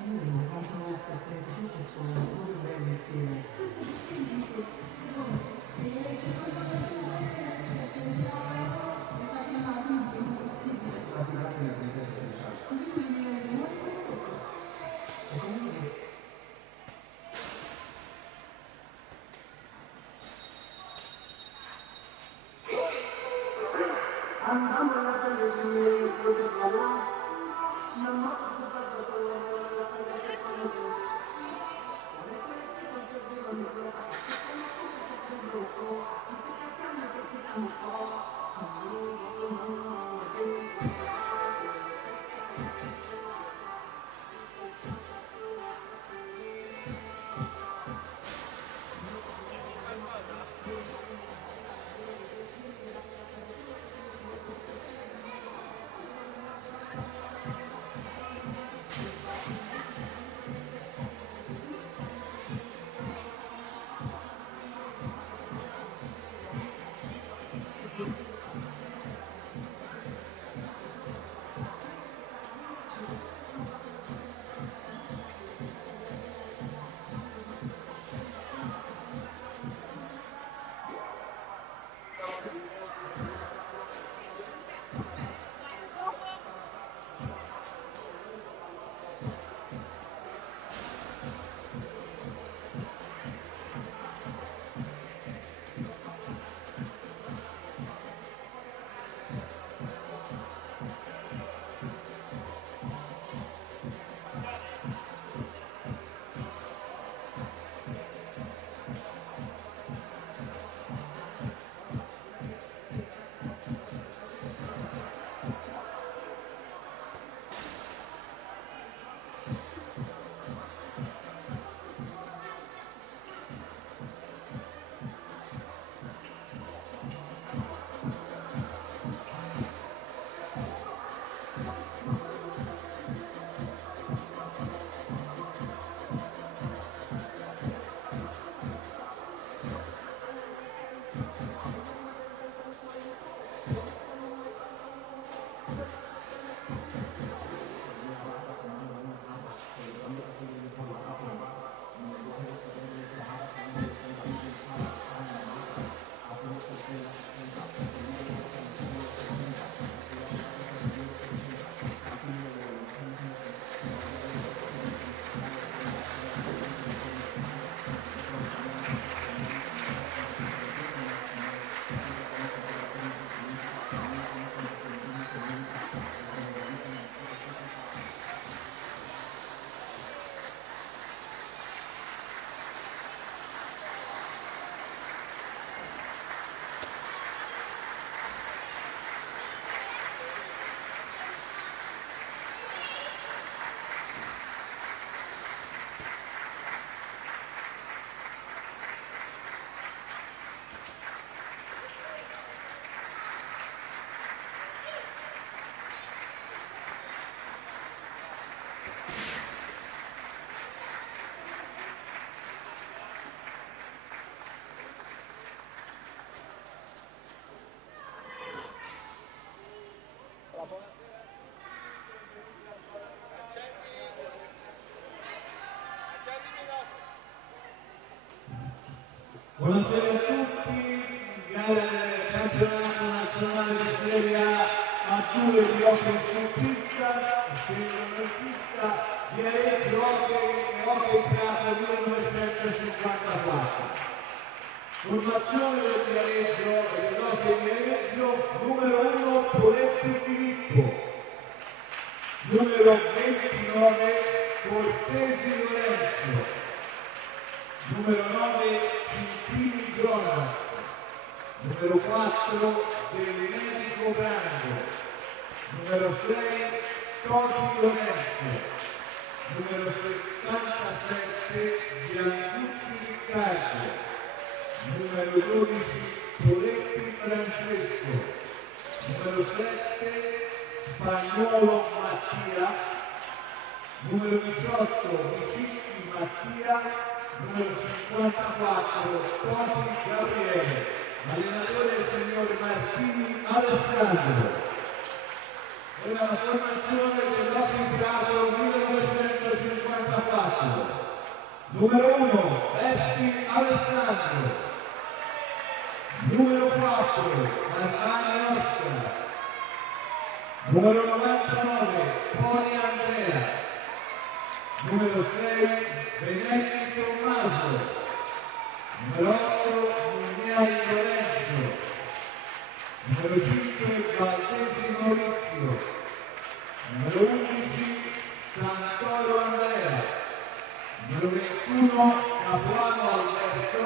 Sono senti tutti suonano proprio bene insieme. La grazie all'intelligenza artificiale. Così ti viene di nuovo come tocco. E comunque andiamo alla televisione, potremmo mamma papà la paga che conosco. Adesso che conseguivo mi prova, come questo credo, ti cacciamo che ti campo. Buonasera a tutti, gara del campionato nazionale di Serie A mature di hockey su pista, scendono in pista, Viareggio Hockey Prato 1954. Formazione del Viareggio e dell'Hockey Viareggio, numero 1 Poletti Filippo, numero 29 Cortesi Lorenzo, numero 9 Cintini Jonas, numero 4 Dell'Enrico Brando, numero 6 Toti Lorenzo, numero 77 Biancucci Riccardo, numero 12 Poletti Francesco, numero 7 Spagnuolo Mattia, numero 18 Vicicchi Mattia, numero 54 Toti Gabriele, allenatore il signor Martini Alessandro. Ora la formazione dell'Hockey Prato 1954. Numero 1 Vespi Alessandro. Numero 4 Barbani Oscar. Numero 99 Poli Andrea. Numero 6 Benelli Tommaso. Numero 8 Mugnai Lorenzo. Numero 5 Valdesi Maurizio. Numero 11 Santoro Andrea. Numero 21 Capuano Alberto.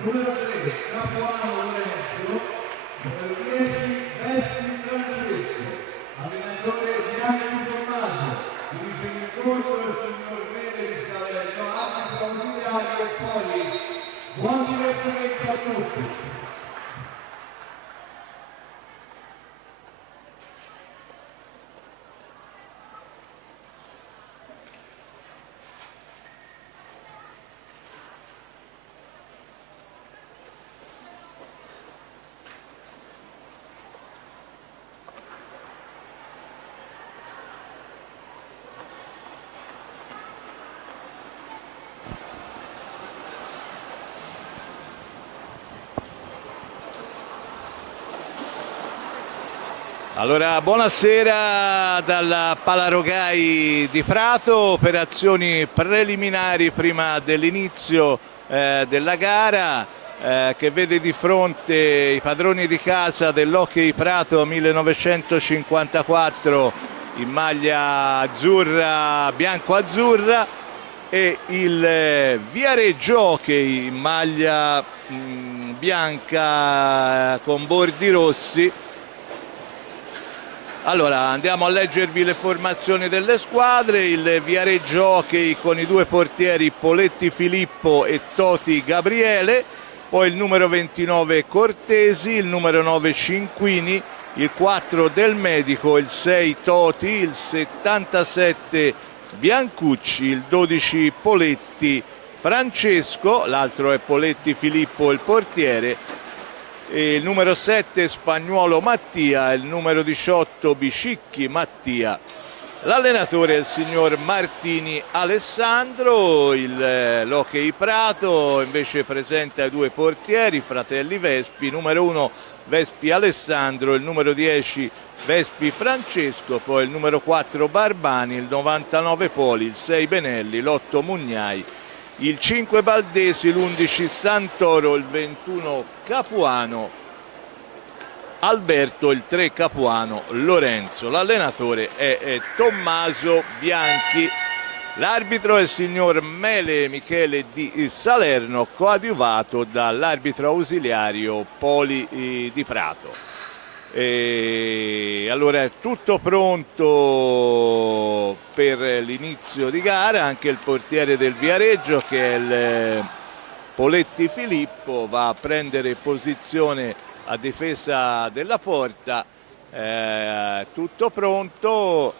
Numero 3 Capuano Lorenzo. Numero 10 Vespi Francesco. Allenatore Bianchi Tommaso. Dirige l'incontro il signor Mele di Salerno, arbitro ausiliario Poli. Buon divertimento a tutti. Allora, buonasera dalla Palarogai di Prato, operazioni preliminari prima dell'inizio della gara che vede di fronte i padroni di casa dell'Hockey Prato 1954 in maglia azzurra, bianco-azzurra, e il Viareggio Hockey in maglia bianca con bordi rossi. Allora, andiamo a leggervi le formazioni delle squadre. Il Viareggio Hockey con i due portieri Poletti Filippo e Toti Gabriele, poi il numero 29 Cortesi, il numero 9 Cinquini, il 4 Del Medico, il 6 Toti, il 77 Biancucci, il 12 Poletti Francesco, l'altro è Poletti Filippo il portiere, il numero 7 Spagnuolo Mattia, il numero 18 Bicicchi Mattia. L'allenatore è il signor Martini Alessandro. L'Hockey Prato invece presenta i due portieri, fratelli Vespi, numero 1 Vespi Alessandro, il numero 10 Vespi Francesco, poi il numero 4 Barbani, il 99 Poli, il 6 Benelli, l'8 Mugnai, il 5 Valdesi, l'11 Santoro, il 21 Capuano Alberto, il 3 Capuano Lorenzo. L'allenatore è Tommaso Bianchi. L'arbitro è il signor Mele Michele di Salerno, coadiuvato dall'arbitro ausiliario Poli di Prato. E allora è tutto pronto per l'inizio di gara. Anche il portiere del Viareggio, che è il Poletti Filippo, va a prendere posizione a difesa della porta. Tutto pronto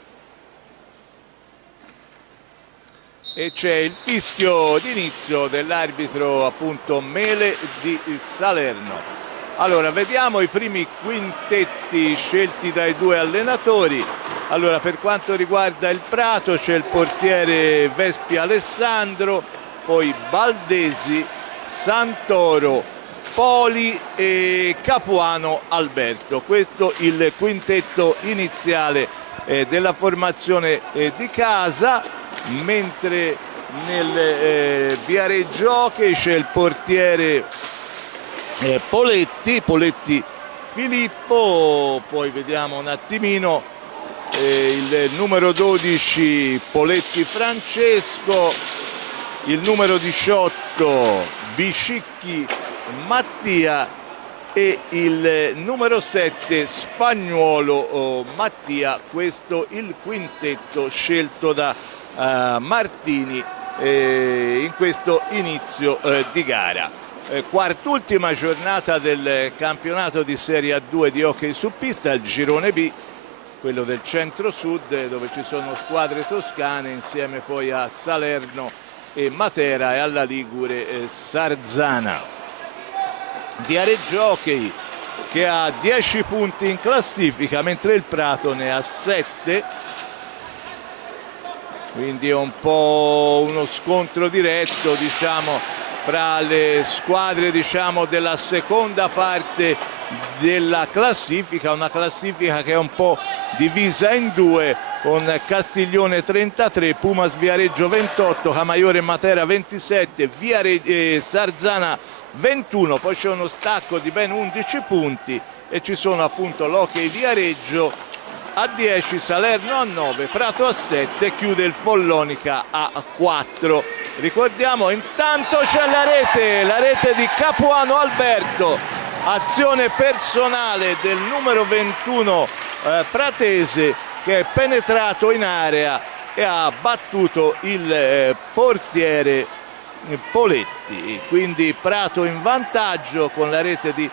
e c'è il fischio d'inizio dell'arbitro, appunto, Mele di Salerno. Allora, vediamo i primi quintetti scelti dai due allenatori. Allora, per quanto riguarda il Prato c'è il portiere Vespi Alessandro, poi Valdesi, Santoro, Poli e Capuano Alberto. Questo il quintetto iniziale della formazione di casa, mentre nel Viareggio Hockey c'è il portiere Poletti Filippo, poi vediamo un attimino il numero 12 Poletti Francesco, il numero 18 Bicicchi Mattia e il numero 7 Spagnuolo Mattia. Questo il quintetto scelto da Martini in questo inizio di gara. Quart'ultima giornata del campionato di Serie A2 di hockey su pista, il girone B, quello del centro-sud, dove ci sono squadre toscane insieme poi a Salerno e Matera e alla Ligure Sarzana. Viareggio Hockey che ha 10 punti in classifica, mentre il Prato ne ha 7. quindi è un po' uno scontro diretto, diciamo, fra le squadre, diciamo, della seconda parte della classifica, una classifica che è un po' divisa in due, con Castiglione 33, Pumas Viareggio 28, Camaiore Matera 27, Sarzana 21, poi c'è uno stacco di ben 11 punti e ci sono appunto l'Hockey Viareggio a 10, Salerno a 9, Prato a 7, chiude il Follonica a 4. Ricordiamo, intanto c'è la rete di Capuano Alberto, azione personale del numero 21 pratese, che è penetrato in area e ha battuto il portiere Poletti, quindi Prato in vantaggio con la rete di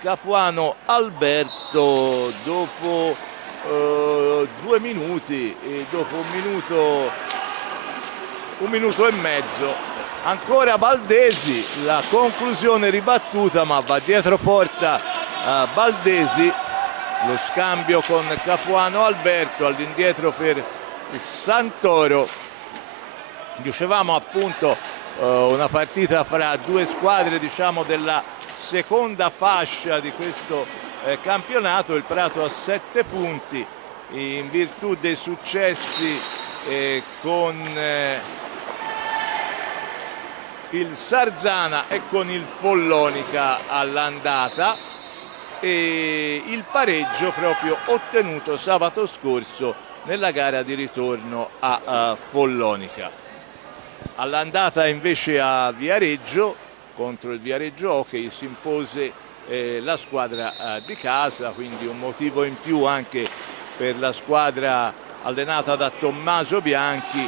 Capuano Alberto dopo 2 minuti e dopo un minuto e mezzo. Ancora Baldesi, la conclusione ribattuta, ma va dietro porta Baldesi, lo scambio con Capuano Alberto, all'indietro per Santoro. Dicevamo appunto una partita fra due squadre, diciamo, della seconda fascia di questo campionato. Il Prato a 7 punti in virtù dei successi con il Sarzana e con il Follonica all'andata, e il pareggio proprio ottenuto sabato scorso nella gara di ritorno a Follonica. All'andata invece a Viareggio, contro il Viareggio Hockey, si impose la squadra di casa, quindi un motivo in più anche per la squadra allenata da Tommaso Bianchi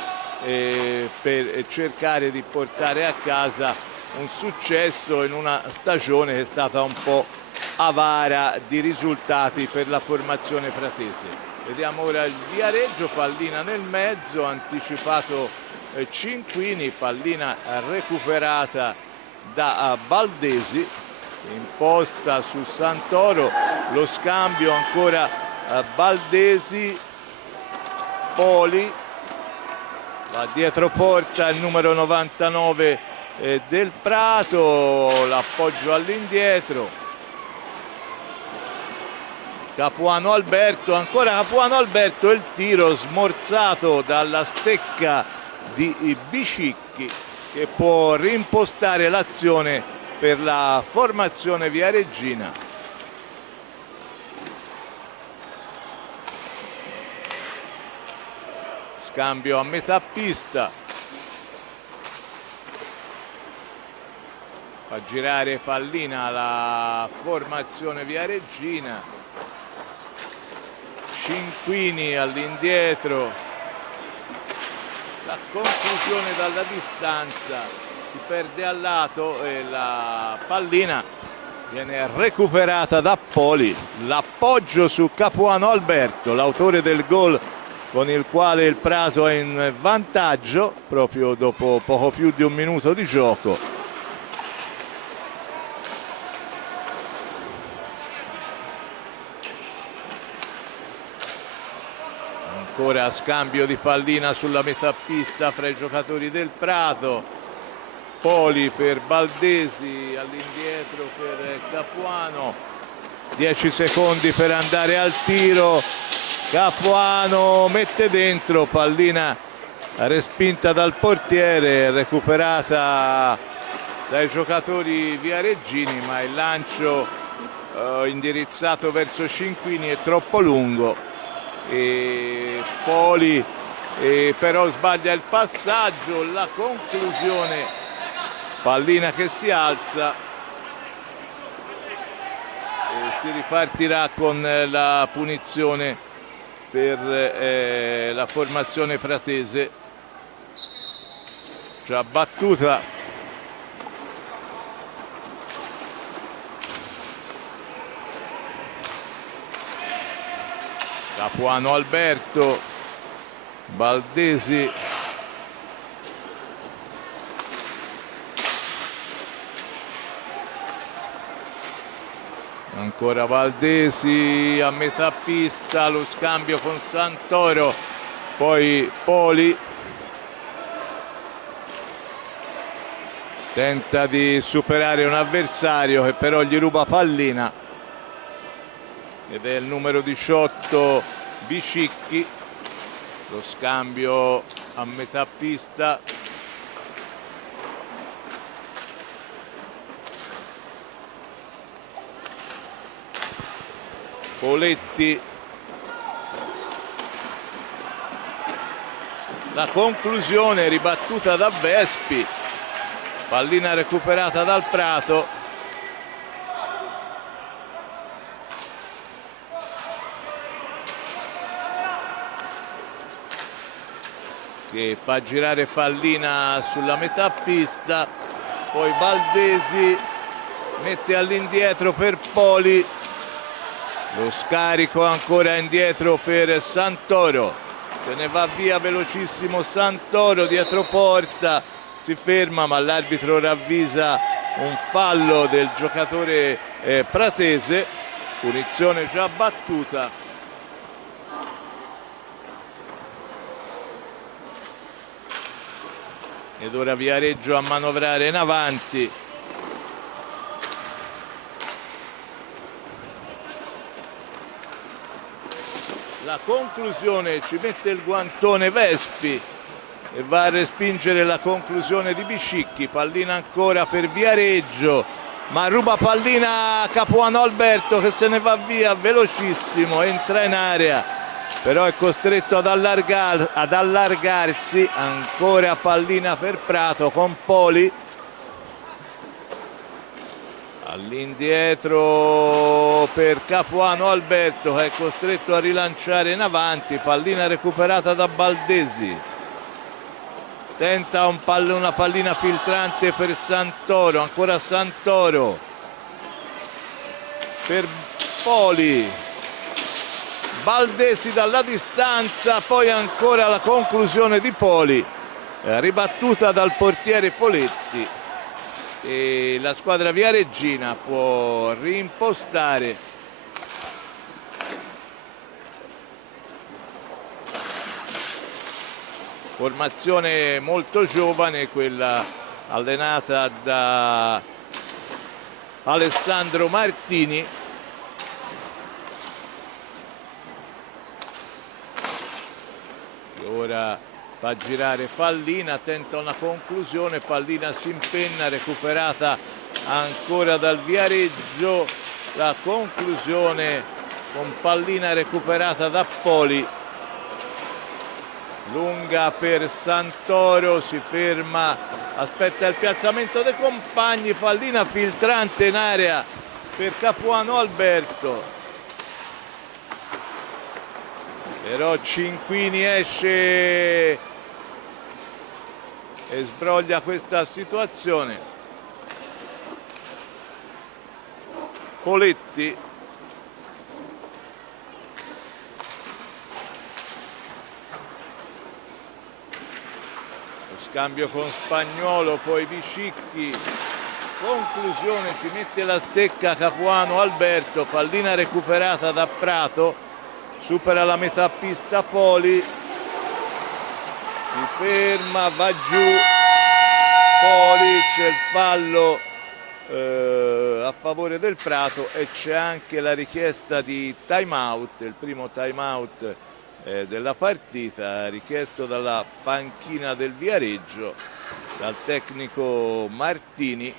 per cercare di portare a casa un successo in una stagione che è stata un po' avara di risultati per la formazione pratese. Vediamo ora il Viareggio, pallina nel mezzo, anticipato Cinquini, pallina recuperata da Baldesi, imposta su Santoro, lo scambio ancora Baldesi, Poli, va dietro porta il numero 99 del Prato, l'appoggio all'indietro, Capuano Alberto, ancora Capuano Alberto, il tiro smorzato dalla stecca di Bicicchi, che può rimpostare l'azione per la formazione viareggina. Scambio a metà pista, fa girare pallina la formazione viareggina. Cinquini all'indietro, la conclusione dalla distanza, si perde al lato e la pallina viene recuperata da Poli. L'appoggio su Capuano Alberto, l'autore del gol con il quale il Prato è in vantaggio proprio dopo poco più di un minuto di gioco. Ancora scambio di pallina sulla metà pista fra i giocatori del Prato, Poli per Baldesi, all'indietro per Capuano, 10 secondi per andare al tiro, Capuano mette dentro, pallina respinta dal portiere, recuperata dai giocatori viareggini, ma il lancio indirizzato verso Cinquini è troppo lungo. E Poli però sbaglia il passaggio, la conclusione, pallina che si alza e si ripartirà con la punizione per la formazione pratese, già battuta. Capuano Alberto, Baldesi, ancora Baldesi a metà pista, lo scambio con Santoro, poi Poli, Tenta di superare un avversario che però gli ruba pallina, ed è il numero 18 Biscicchi. Lo scambio a metà pista. Poletti, la conclusione ribattuta da Vespi, pallina recuperata dal Prato. Che fa girare pallina sulla metà pista, poi Baldesi mette all'indietro per Poli, lo scarico ancora indietro per Santoro, se ne va via velocissimo Santoro dietro porta, si ferma ma l'arbitro ravvisa un fallo del giocatore pratese, punizione già battuta. Ed ora Viareggio a manovrare in avanti. La conclusione, ci mette il guantone Vespi e va a respingere la conclusione di Biscicchi. Pallina ancora per Viareggio, ma ruba pallina a Capuano Alberto che se ne va via velocissimo, entra in area, però è costretto ad allargarsi. Ancora pallina per Prato con Poli, all'indietro per Capuano Alberto che è costretto a rilanciare in avanti, pallina recuperata da Baldesi, tenta una pallina filtrante per Santoro, ancora Santoro per Poli, Baldesi dalla distanza, poi ancora la conclusione di Poli, ribattuta dal portiere Poletti, e la squadra viareggina può reimpostare. Formazione molto giovane quella allenata da Alessandro Martini. Ora fa girare pallina, tenta una conclusione, pallina si impenna, recuperata ancora dal Viareggio, la conclusione con pallina recuperata da Poli, lunga per Santoro, si ferma, aspetta il piazzamento dei compagni, pallina filtrante in area per Capuano Alberto. Però Cinquini esce e sbroglia questa situazione. Poletti, lo scambio con Spagnuolo, poi Biscicchi, conclusione, ci mette la stecca Capuano Alberto, pallina recuperata da Prato, supera la metà pista Poli, si ferma, va giù Poli, c'è il fallo a favore del Prato e c'è anche la richiesta di time out, il primo time out della partita, richiesto dalla panchina del Viareggio, dal tecnico Martini.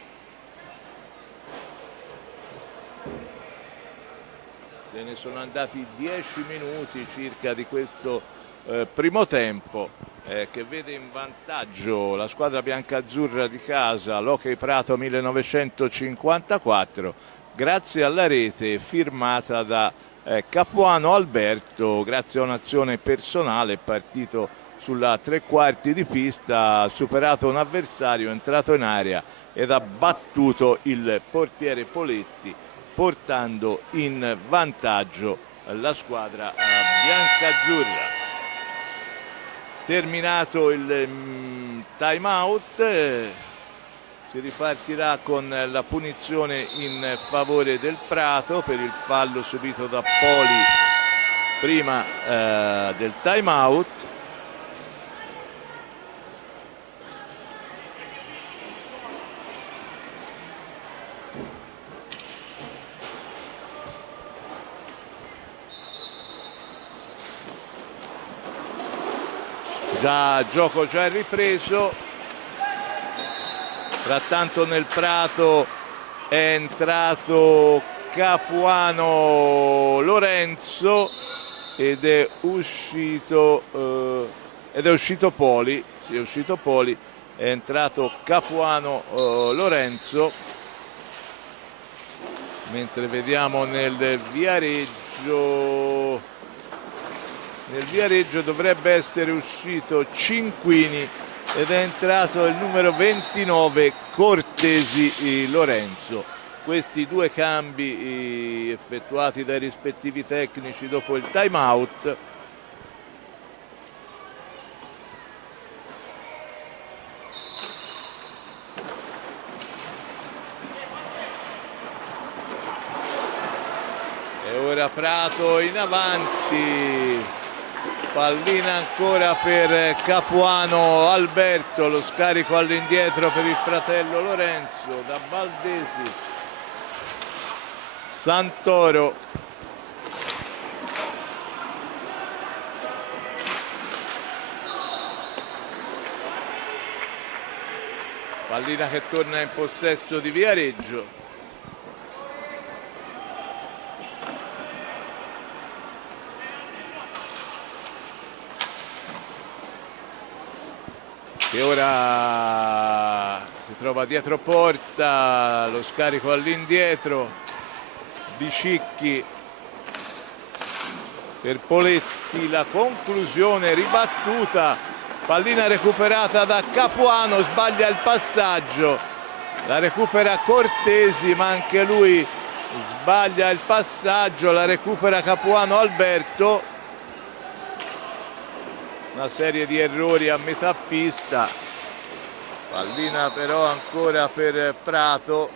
Se ne sono andati 10 minuti circa di questo primo tempo che vede in vantaggio la squadra biancazzurra di casa, l'Hockey Prato 1954, grazie alla rete firmata da Capuano Alberto, grazie a un'azione personale, è partito sulla tre quarti di pista, ha superato un avversario, è entrato in area ed ha battuto il portiere Poletti, portando in vantaggio la squadra biancazzurra. Terminato il time out, si ripartirà con la punizione in favore del Prato per il fallo subito da Poli prima del time out. Gioco già ripreso. Frattanto nel prato è entrato Capuano Lorenzo ed è uscito Poli. Sì, è uscito Poli, è entrato Capuano Lorenzo, mentre vediamo nel Viareggio dovrebbe essere uscito Cinquini ed è entrato il numero 29 Cortesi Lorenzo. Questi due cambi effettuati dai rispettivi tecnici dopo il time out. E ora Prato in avanti. Pallina ancora per Capuano Alberto, lo scarico all'indietro per il fratello Lorenzo da Baldesi. Santoro. Pallina che torna in possesso di Viareggio. Che ora si trova dietro porta, lo scarico all'indietro, Bicicchi per Poletti, la conclusione ribattuta, pallina recuperata da Capuano, sbaglia il passaggio, la recupera Cortesi ma anche lui sbaglia il passaggio, la recupera Capuano Alberto. Una serie di errori a metà pista, pallina però ancora per Prato.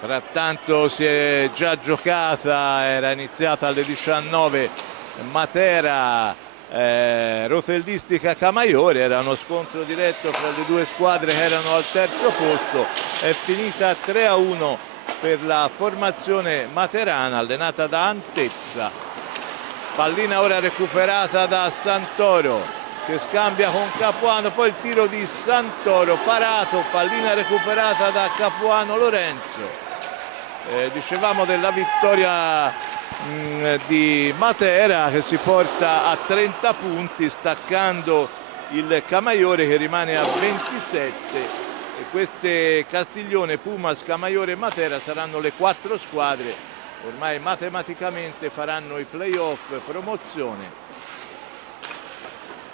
Frattanto si è già giocata, era iniziata alle 19 Matera Rosellistica Camaiore, era uno scontro diretto fra le due squadre che erano al terzo posto, è finita 3-1 per la formazione materana allenata da Antezza. Pallina ora recuperata da Santoro che scambia con Capuano, poi il tiro di Santoro parato, pallina recuperata da Capuano Lorenzo. Dicevamo della vittoria di Matera che si porta a 30 punti staccando il Camaiore che rimane a 27, e queste Castiglione, Pumas, Camaiore e Matera saranno le 4 squadre ormai matematicamente faranno i playoff promozione.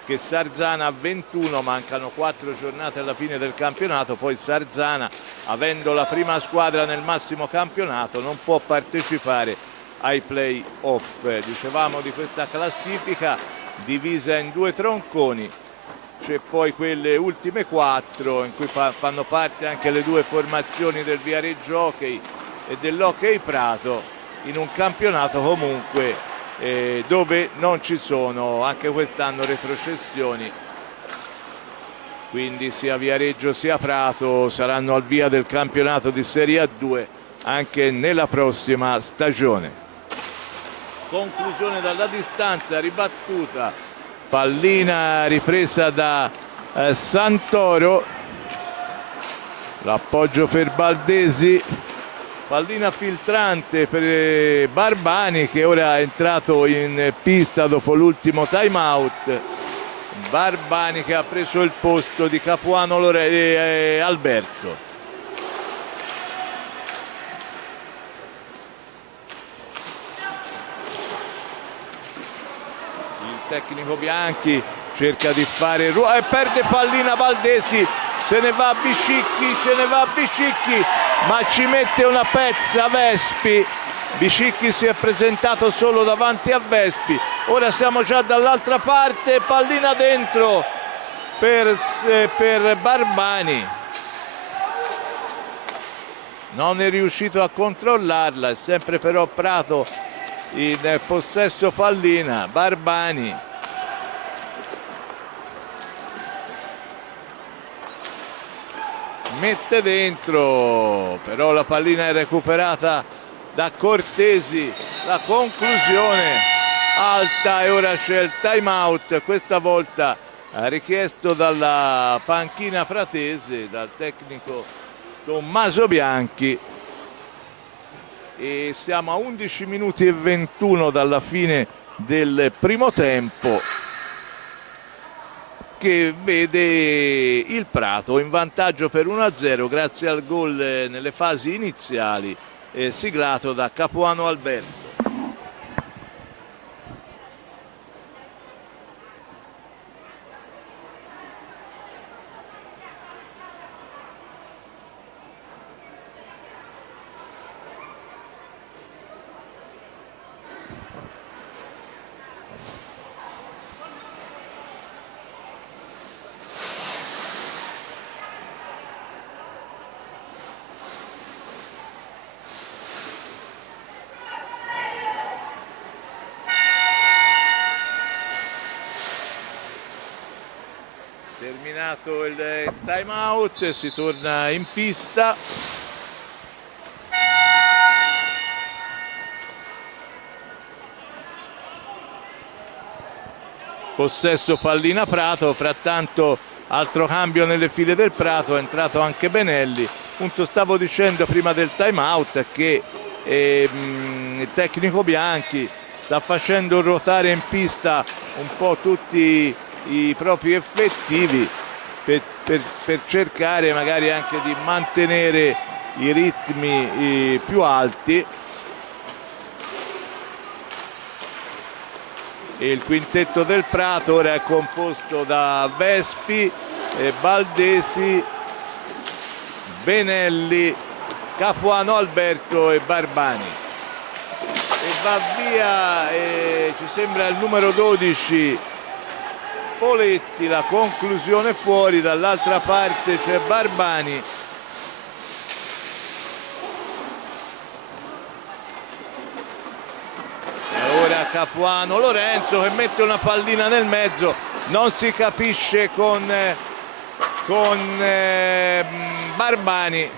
Che Sarzana a 21, mancano 4 giornate alla fine del campionato, poi Sarzana, avendo la prima squadra nel massimo campionato, non può partecipare ai play-off. Dicevamo di questa classifica divisa in 2 tronconi, c'è poi quelle ultime 4 in cui fanno parte anche le 2 formazioni del Viareggio Hockey e dell'Hockey Prato, in un campionato comunque dove non ci sono anche quest'anno retrocessioni, quindi sia Viareggio sia Prato saranno al via del campionato di Serie A2 anche nella prossima stagione. Conclusione dalla distanza, ribattuta, pallina ripresa da Santoro, l'appoggio per Baldesi, pallina filtrante per Barbani che ora è entrato in pista dopo l'ultimo time out. Barbani che ha preso il posto di Capuano Alberto. Tecnico Bianchi cerca di fare e perde pallina Baldesi, se ne va Bicicchi, ma ci mette una pezza Vespi. Bicicchi si è presentato solo davanti a Vespi, ora siamo già dall'altra parte, pallina dentro per Barbani, non è riuscito a controllarla, è sempre però Prato in possesso pallina. Barbani, mette dentro, però la pallina è recuperata da Cortesi, la conclusione alta e ora c'è il time out, questa volta richiesto dalla panchina pratese, dal tecnico Tommaso Bianchi, e siamo a 11 minuti e 21 dalla fine del primo tempo, che vede il Prato in vantaggio per 1-0 grazie al gol nelle fasi iniziali siglato da Capuano Alberto. Terminato il time out, si torna in pista. Possesso pallina Prato, frattanto altro cambio nelle file del Prato, è entrato anche Benelli. Appunto stavo dicendo prima del time out che il tecnico Bianchi sta facendo ruotare in pista un po' tutti i propri effettivi per cercare magari anche di mantenere i ritmi più alti, e il quintetto del Prato ora è composto da Vespi, Baldesi, Benelli, Capuano Alberto e Barbani, e va via ci sembra il numero 12 Poletti, la conclusione fuori, dall'altra parte c'è Barbani. E ora Capuano Lorenzo che mette una pallina nel mezzo, non si capisce con Barbani,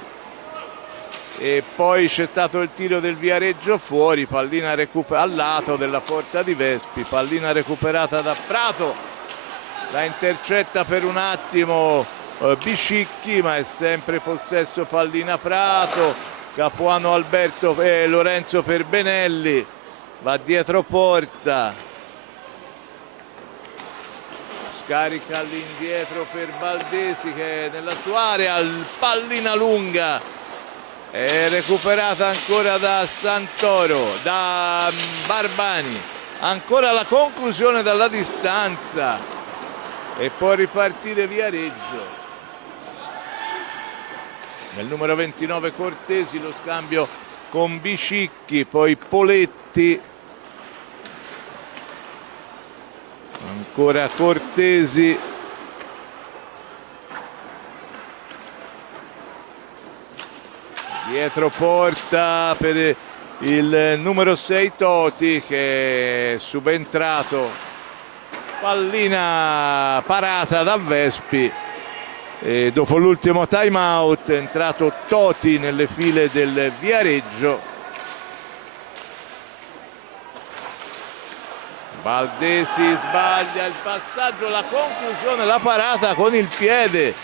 e poi c'è stato il tiro del Viareggio fuori, pallina al lato della porta di Vespi, pallina recuperata da Prato. La intercetta per un attimo Biscicchi, ma è sempre possesso pallina Prato. Capuano Alberto e Lorenzo per Benelli, va dietro porta, scarica all'indietro per Baldesi che è nella sua area, pallina lunga, è recuperata ancora da Santoro, da Barbani, ancora la conclusione dalla distanza e può ripartire Viareggio. Nel numero 29 Cortesi, lo scambio con Biscicchi, poi Poletti, ancora Cortesi, dietro porta per il numero 6 Toti che è subentrato, pallina parata da Vespi, e dopo l'ultimo time out è entrato Toti nelle file del Viareggio. Baldesi sbaglia il passaggio, la conclusione, la parata con il piede,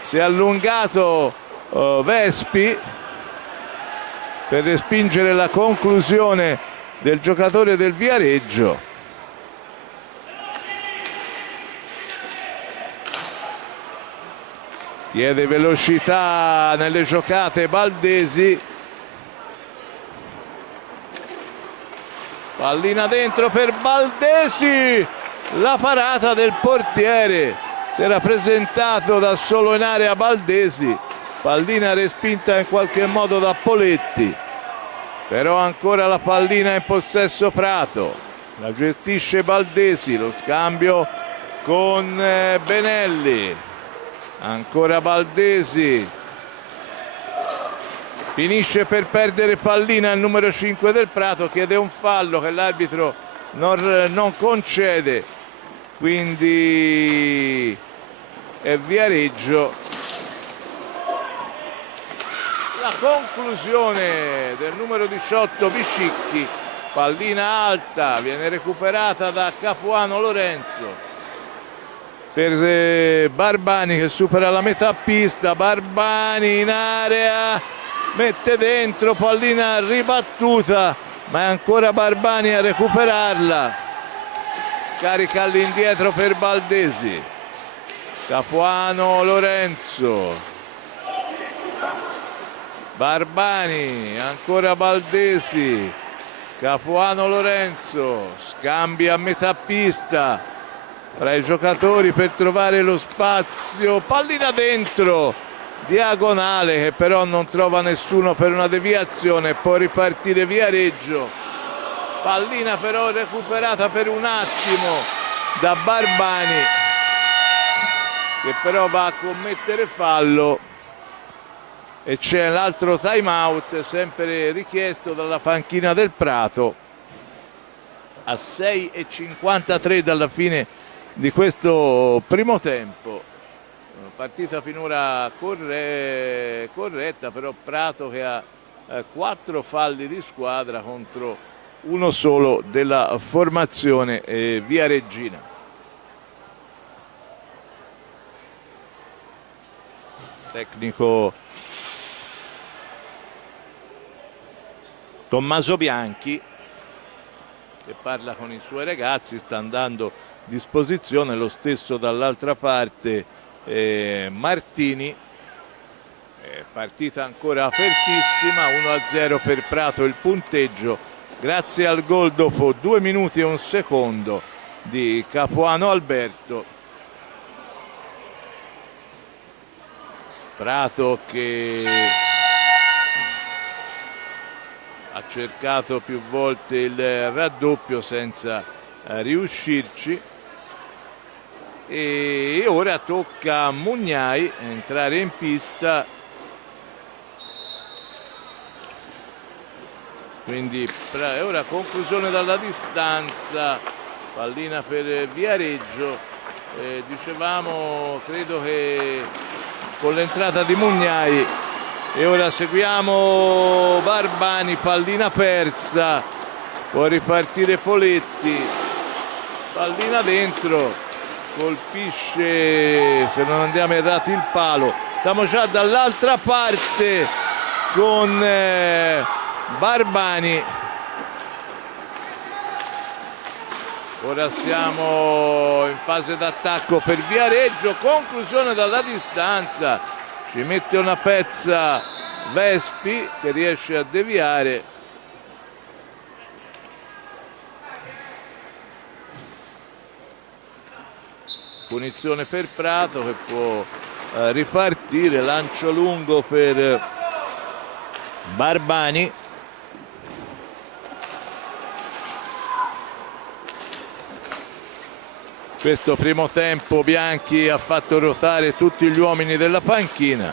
si è allungato Vespi per respingere la conclusione del giocatore del Viareggio. Chiede velocità nelle giocate Baldesi, pallina dentro per Baldesi, la parata del portiere, si era presentato da solo in area Baldesi, pallina respinta in qualche modo da Poletti, però ancora la pallina in possesso Prato, la gestisce Baldesi, lo scambio con Benelli. Ancora Baldesi, finisce per perdere pallina il numero 5 del Prato, chiede un fallo che l'arbitro non concede, quindi è Viareggio la conclusione del numero 18 Biscicchi, pallina alta, viene recuperata da Capuano Lorenzo per Barbani che supera la metà pista. Barbani in area, mette dentro, pallina ribattuta, ma è ancora Barbani a recuperarla, carica all'indietro per Baldesi. Capuano Lorenzo, Barbani, ancora Baldesi, Capuano Lorenzo, scambia a metà pista tra i giocatori per trovare lo spazio, pallina dentro, diagonale che però non trova nessuno per una deviazione, può ripartire Viareggio, pallina però recuperata per un attimo da Barbani che però va a commettere fallo e c'è l'altro time out sempre richiesto dalla panchina del Prato a 6:53 dalla fine di questo primo tempo. Partita finora corretta, però Prato che ha 4 falli di squadra contro uno solo della formazione viareggina. Tecnico Tommaso Bianchi che parla con i suoi ragazzi, sta andando disposizione, lo stesso dall'altra parte Martini. Partita ancora apertissima, 1-0 per Prato il punteggio grazie al gol dopo 2 minuti e 1 secondo di Capuano Alberto. Prato che ha cercato più volte il raddoppio senza riuscirci e ora tocca a Mugnai entrare in pista, quindi ora conclusione dalla distanza, pallina per Viareggio. Dicevamo, credo che con l'entrata di Mugnai, e ora seguiamo Barbani, pallina persa, può ripartire Poletti, pallina dentro, colpisce, se non andiamo errati, il palo. Siamo già dall'altra parte con Barbani. Ora siamo in fase d'attacco per Viareggio, conclusione dalla distanza, ci mette una pezza Vespi che riesce a deviare. Punizione per Prato che può ripartire, lancio lungo per Barbani. Questo primo tempo Bianchi ha fatto ruotare tutti gli uomini della panchina.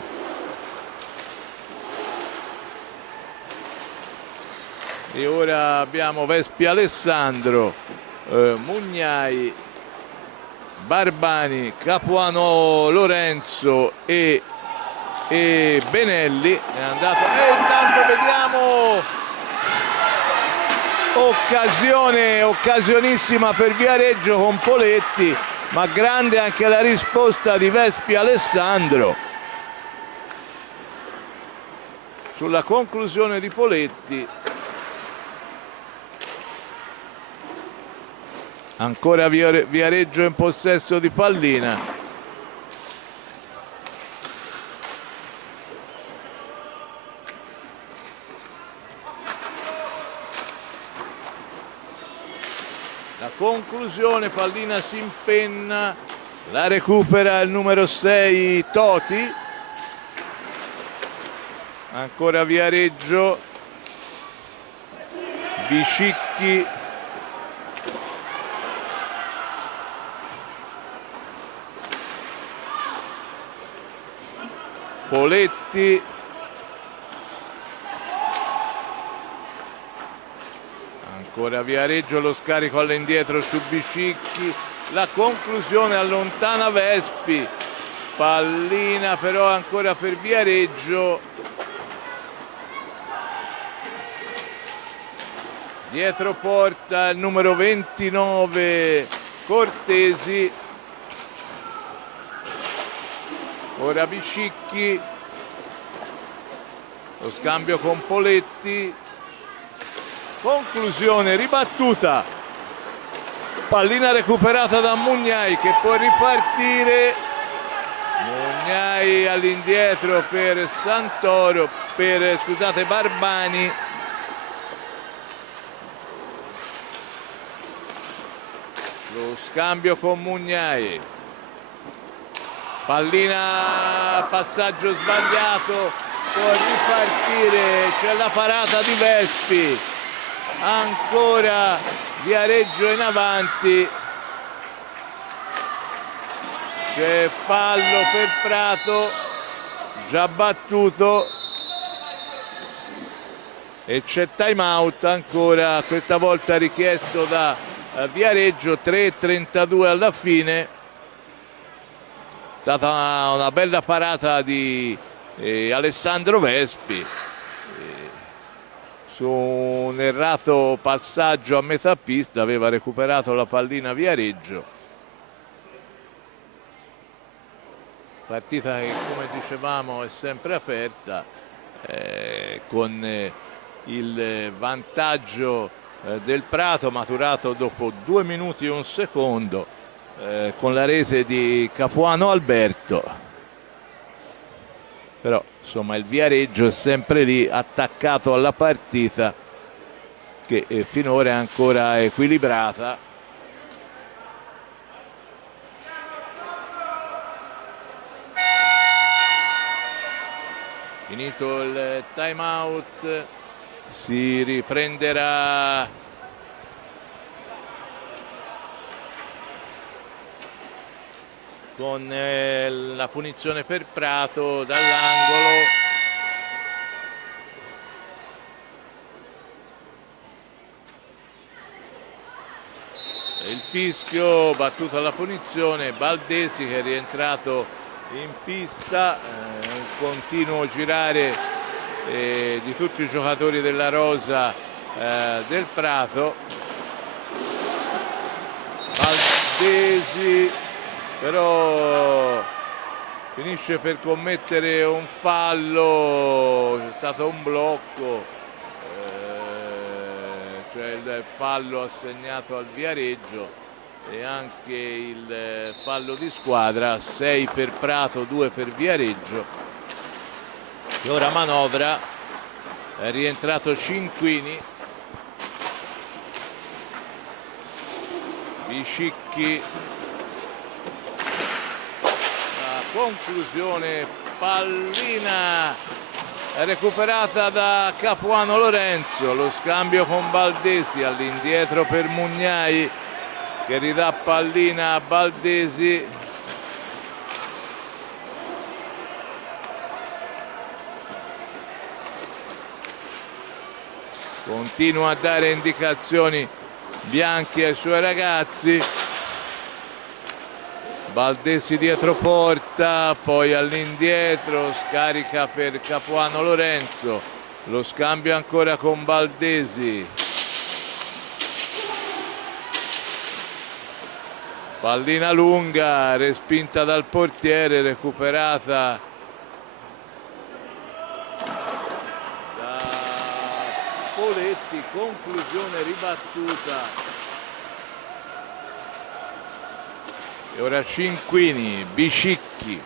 E ora abbiamo Vespi Alessandro, Mugnai, Barbani, Capuano Lorenzo e Benelli. È andato, e intanto vediamo occasionissima per Viareggio con Poletti, ma grande anche la risposta di Vespi Alessandro sulla conclusione di Poletti. Ancora Viareggio in possesso di pallina. La conclusione, pallina si impenna, la recupera il numero 6 Toti. Ancora Viareggio, Biscicchi, Poletti, ancora Viareggio, lo scarico all'indietro su Biscicchi, la conclusione allontana Vespi, pallina però ancora per Viareggio dietro porta il numero 29 Cortesi, ora Biscicchi, lo scambio con Poletti, conclusione ribattuta, pallina recuperata da Mugnai che può ripartire, Mugnai all'indietro per Santoro, scusate, Barbani, lo scambio con Mugnai, pallina, passaggio sbagliato, può ripartire, c'è la parata di Vespi, ancora Viareggio in avanti, c'è fallo per Prato già battuto e c'è time out ancora, questa volta richiesto da Viareggio. 3:32 alla fine, è stata una bella parata di Alessandro Vespi su un errato passaggio a metà pista, aveva recuperato la pallina Viareggio. Partita che, come dicevamo, è sempre aperta, con il vantaggio del Prato maturato dopo 2 minuti e 1 secondo, con la rete di Capuano Alberto. Però insomma il Viareggio è sempre lì, attaccato alla partita, che finora è ancora equilibrata. Finito il time out, si riprenderà con la punizione per Prato dall'angolo. Il fischio, battuta la punizione, Baldesi che è rientrato in pista, un continuo girare di tutti i giocatori della rosa del Prato. Baldesi però finisce per commettere un fallo, c'è stato un blocco, cioè il fallo assegnato al Viareggio e anche il fallo di squadra, 6 per Prato, 2 per Viareggio. E ora manovra, è rientrato Cinquini, Biscicchi, la conclusione, pallina recuperata da Capuano Lorenzo, lo scambio con Baldesi all'indietro per Mugnai che ridà pallina a Baldesi. Continua a dare indicazioni Bianchi ai suoi ragazzi. Baldesi dietro porta, poi all'indietro, scarica per Capuano Lorenzo, lo scambio ancora con Baldesi. Pallina lunga, respinta dal portiere, recuperata da Poletti, conclusione ribattuta. E ora Cinquini, Biscicchi.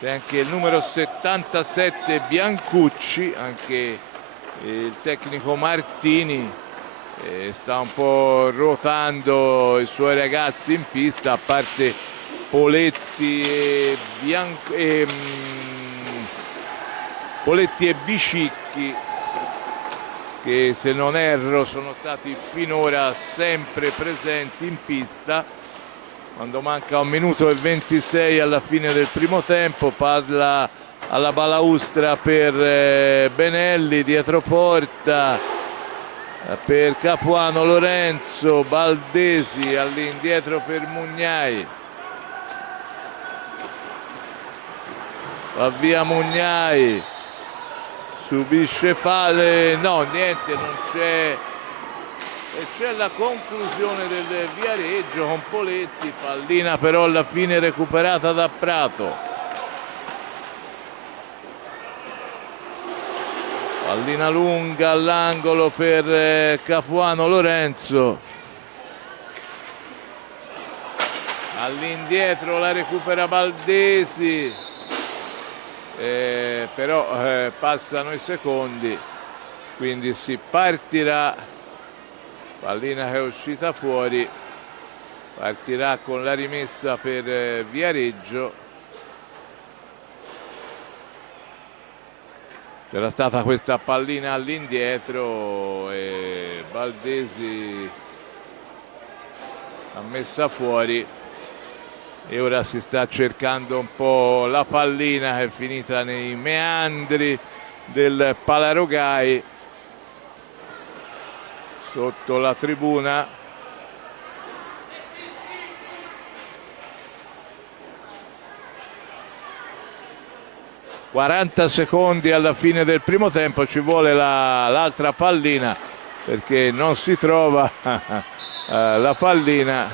C'è anche il numero 77 Biancucci, anche il tecnico Martini sta un po' ruotando i suoi ragazzi in pista, a parte Poletti e Biscicchi, che se non erro sono stati finora sempre presenti in pista. Quando manca 1 minuto e 26 alla fine del primo tempo, parla alla balaustra per Benelli, dietro porta per Capuano Lorenzo, Baldesi all'indietro per Mugnai. va via Mugnai, subisce fallo, no niente, non c'è, e c'è la conclusione del Viareggio con Poletti, pallina però alla fine recuperata da Prato. Pallina lunga all'angolo per Capuano Lorenzo. All'indietro la recupera Baldesi. Però passano i secondi. Quindi si partirà. Pallina che è uscita fuori. Partirà con la rimessa per Viareggio. C'era stata questa pallina all'indietro e Baldesi ha messa fuori e ora si sta cercando un po' la pallina che è finita nei meandri del Palarogai sotto la tribuna. 40 secondi alla fine del primo tempo, ci vuole l'altra pallina perché non si trova la pallina.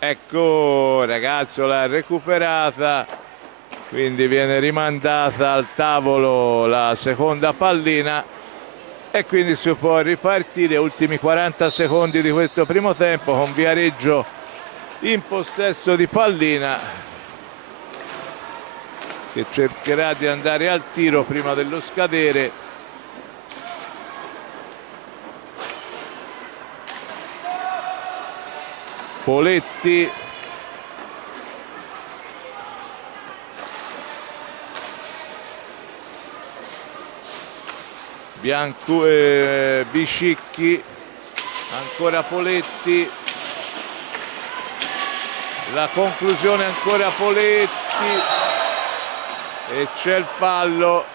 Ecco, ragazzo l'ha recuperata, quindi viene rimandata al tavolo la seconda pallina. E quindi si può ripartire, ultimi 40 secondi di questo primo tempo con Viareggio in possesso di pallina che cercherà di andare al tiro prima dello scadere. Poletti, Biscicchi, ancora Poletti, la conclusione ancora Poletti e c'è il fallo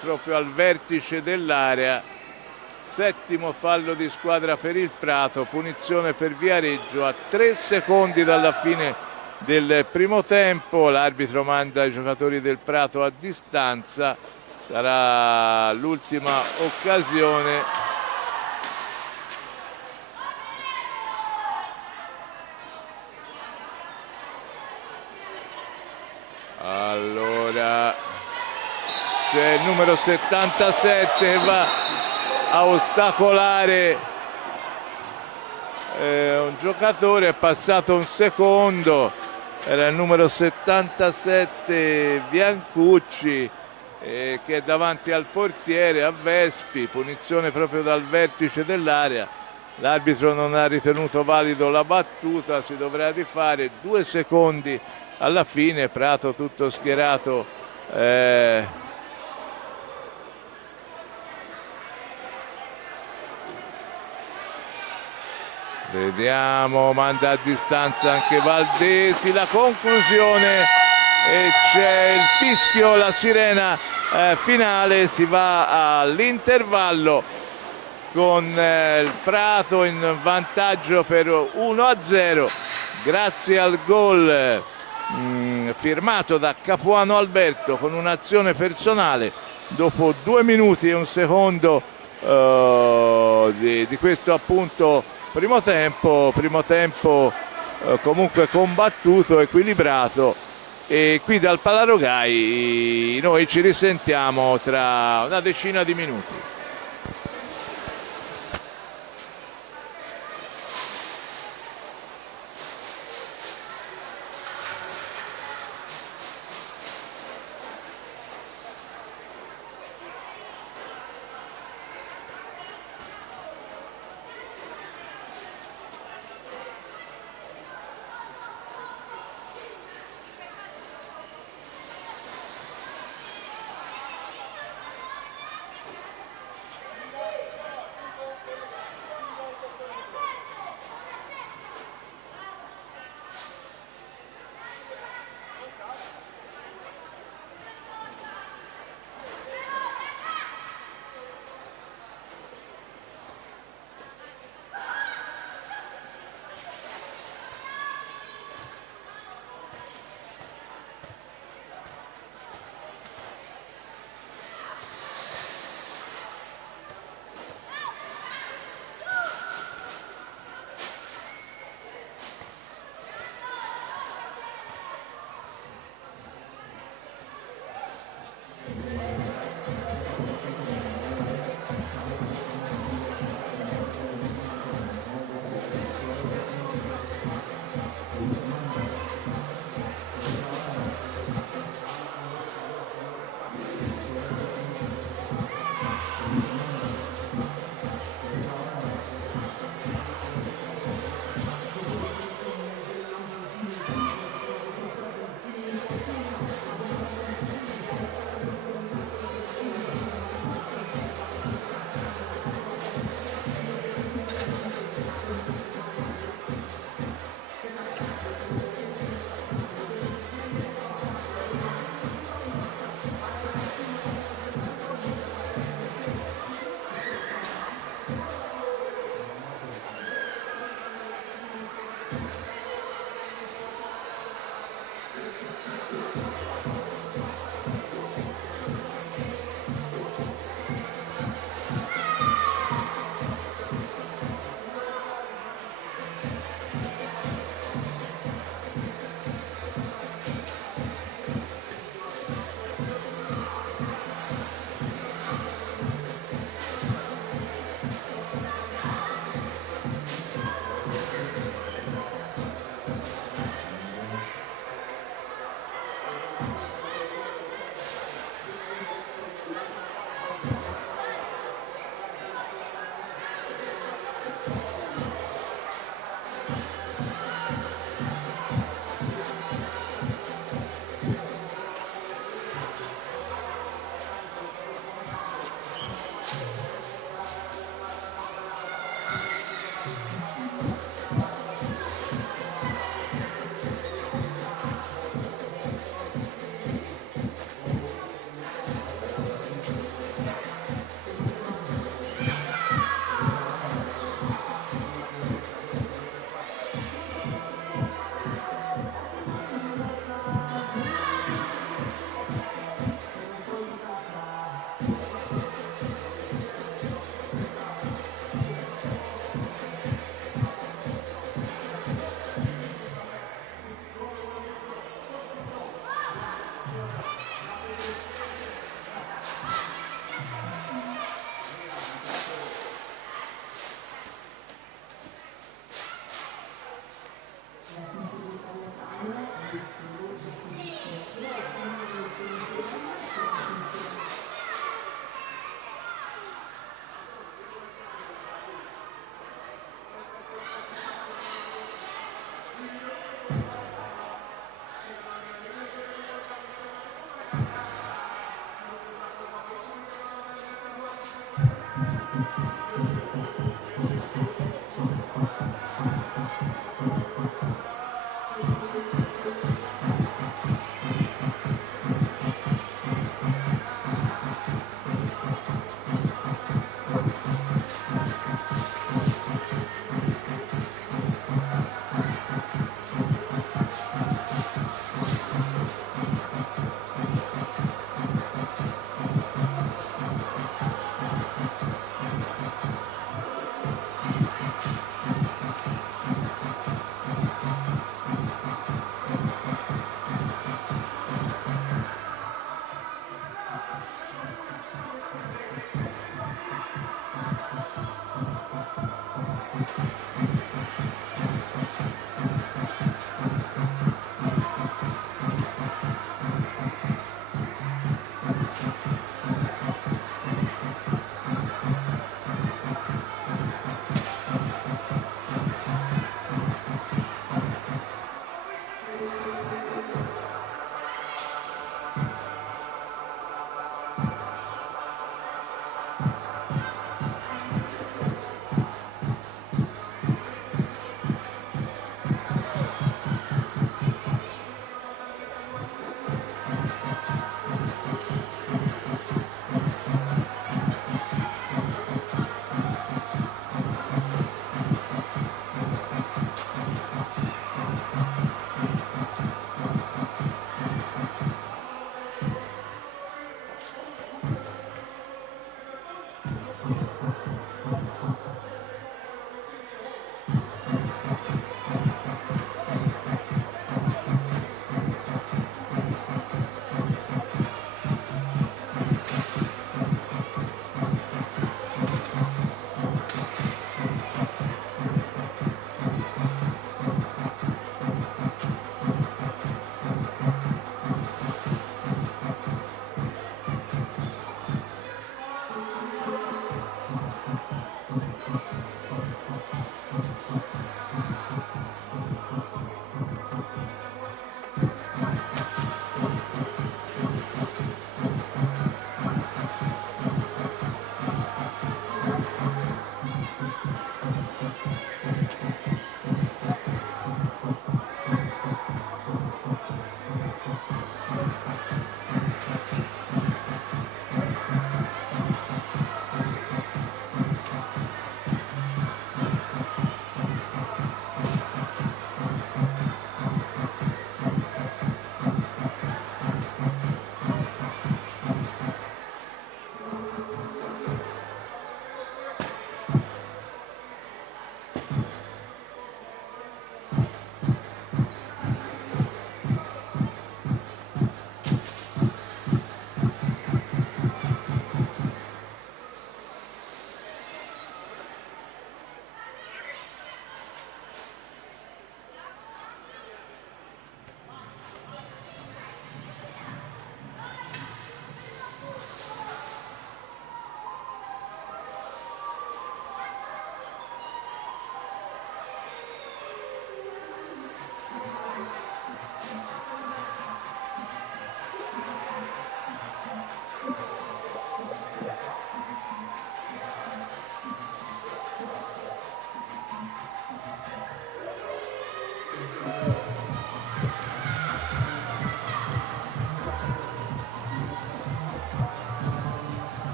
proprio al vertice dell'area, settimo fallo di squadra per il Prato, punizione per Viareggio a 3 secondi dalla fine del primo tempo. L'arbitro manda i giocatori del Prato a distanza. Sarà l'ultima occasione. Allora c'è il numero 77 che va a ostacolare un giocatore, è passato un secondo, era il numero 77 Biancucci che è davanti al portiere, a Vespi, punizione proprio dal vertice dell'area. L'arbitro non ha ritenuto valido la battuta, si dovrà rifare. 2 secondi alla fine, Prato tutto schierato vediamo, manda a distanza anche Baldesi, la conclusione e c'è il fischio, la sirena finale, si va all'intervallo con il Prato in vantaggio per 1-0 grazie al gol firmato da Capuano Alberto con un'azione personale dopo 2 minuti e un secondo di questo appunto primo tempo comunque combattuto, equilibrato. E qui dal Palarogai noi ci risentiamo tra una decina di minuti.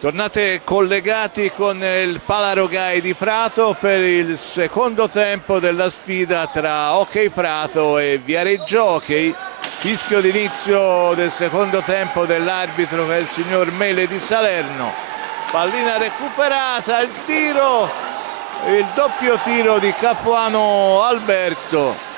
Tornate collegati con il Palarogai di Prato per il secondo tempo della sfida tra Hockey Prato e Viareggio Hockey. Fischio d'inizio del secondo tempo dell'arbitro, che è il signor Mele di Salerno. Pallina recuperata, il tiro, il doppio tiro di Capuano Alberto.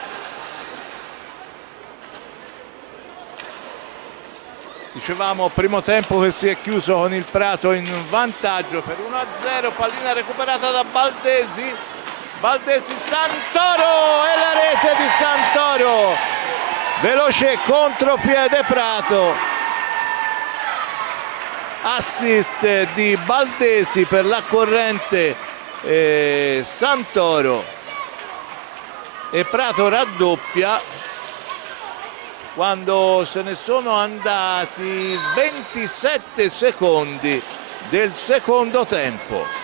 Dicevamo, primo tempo che si è chiuso con il Prato in vantaggio per 1-0, pallina recuperata da Baldesi, Santoro e la rete di Santoro, veloce contropiede Prato, assist di Baldesi per la corrente Santoro e Prato raddoppia. quando se ne sono andati 27 secondi del secondo tempo.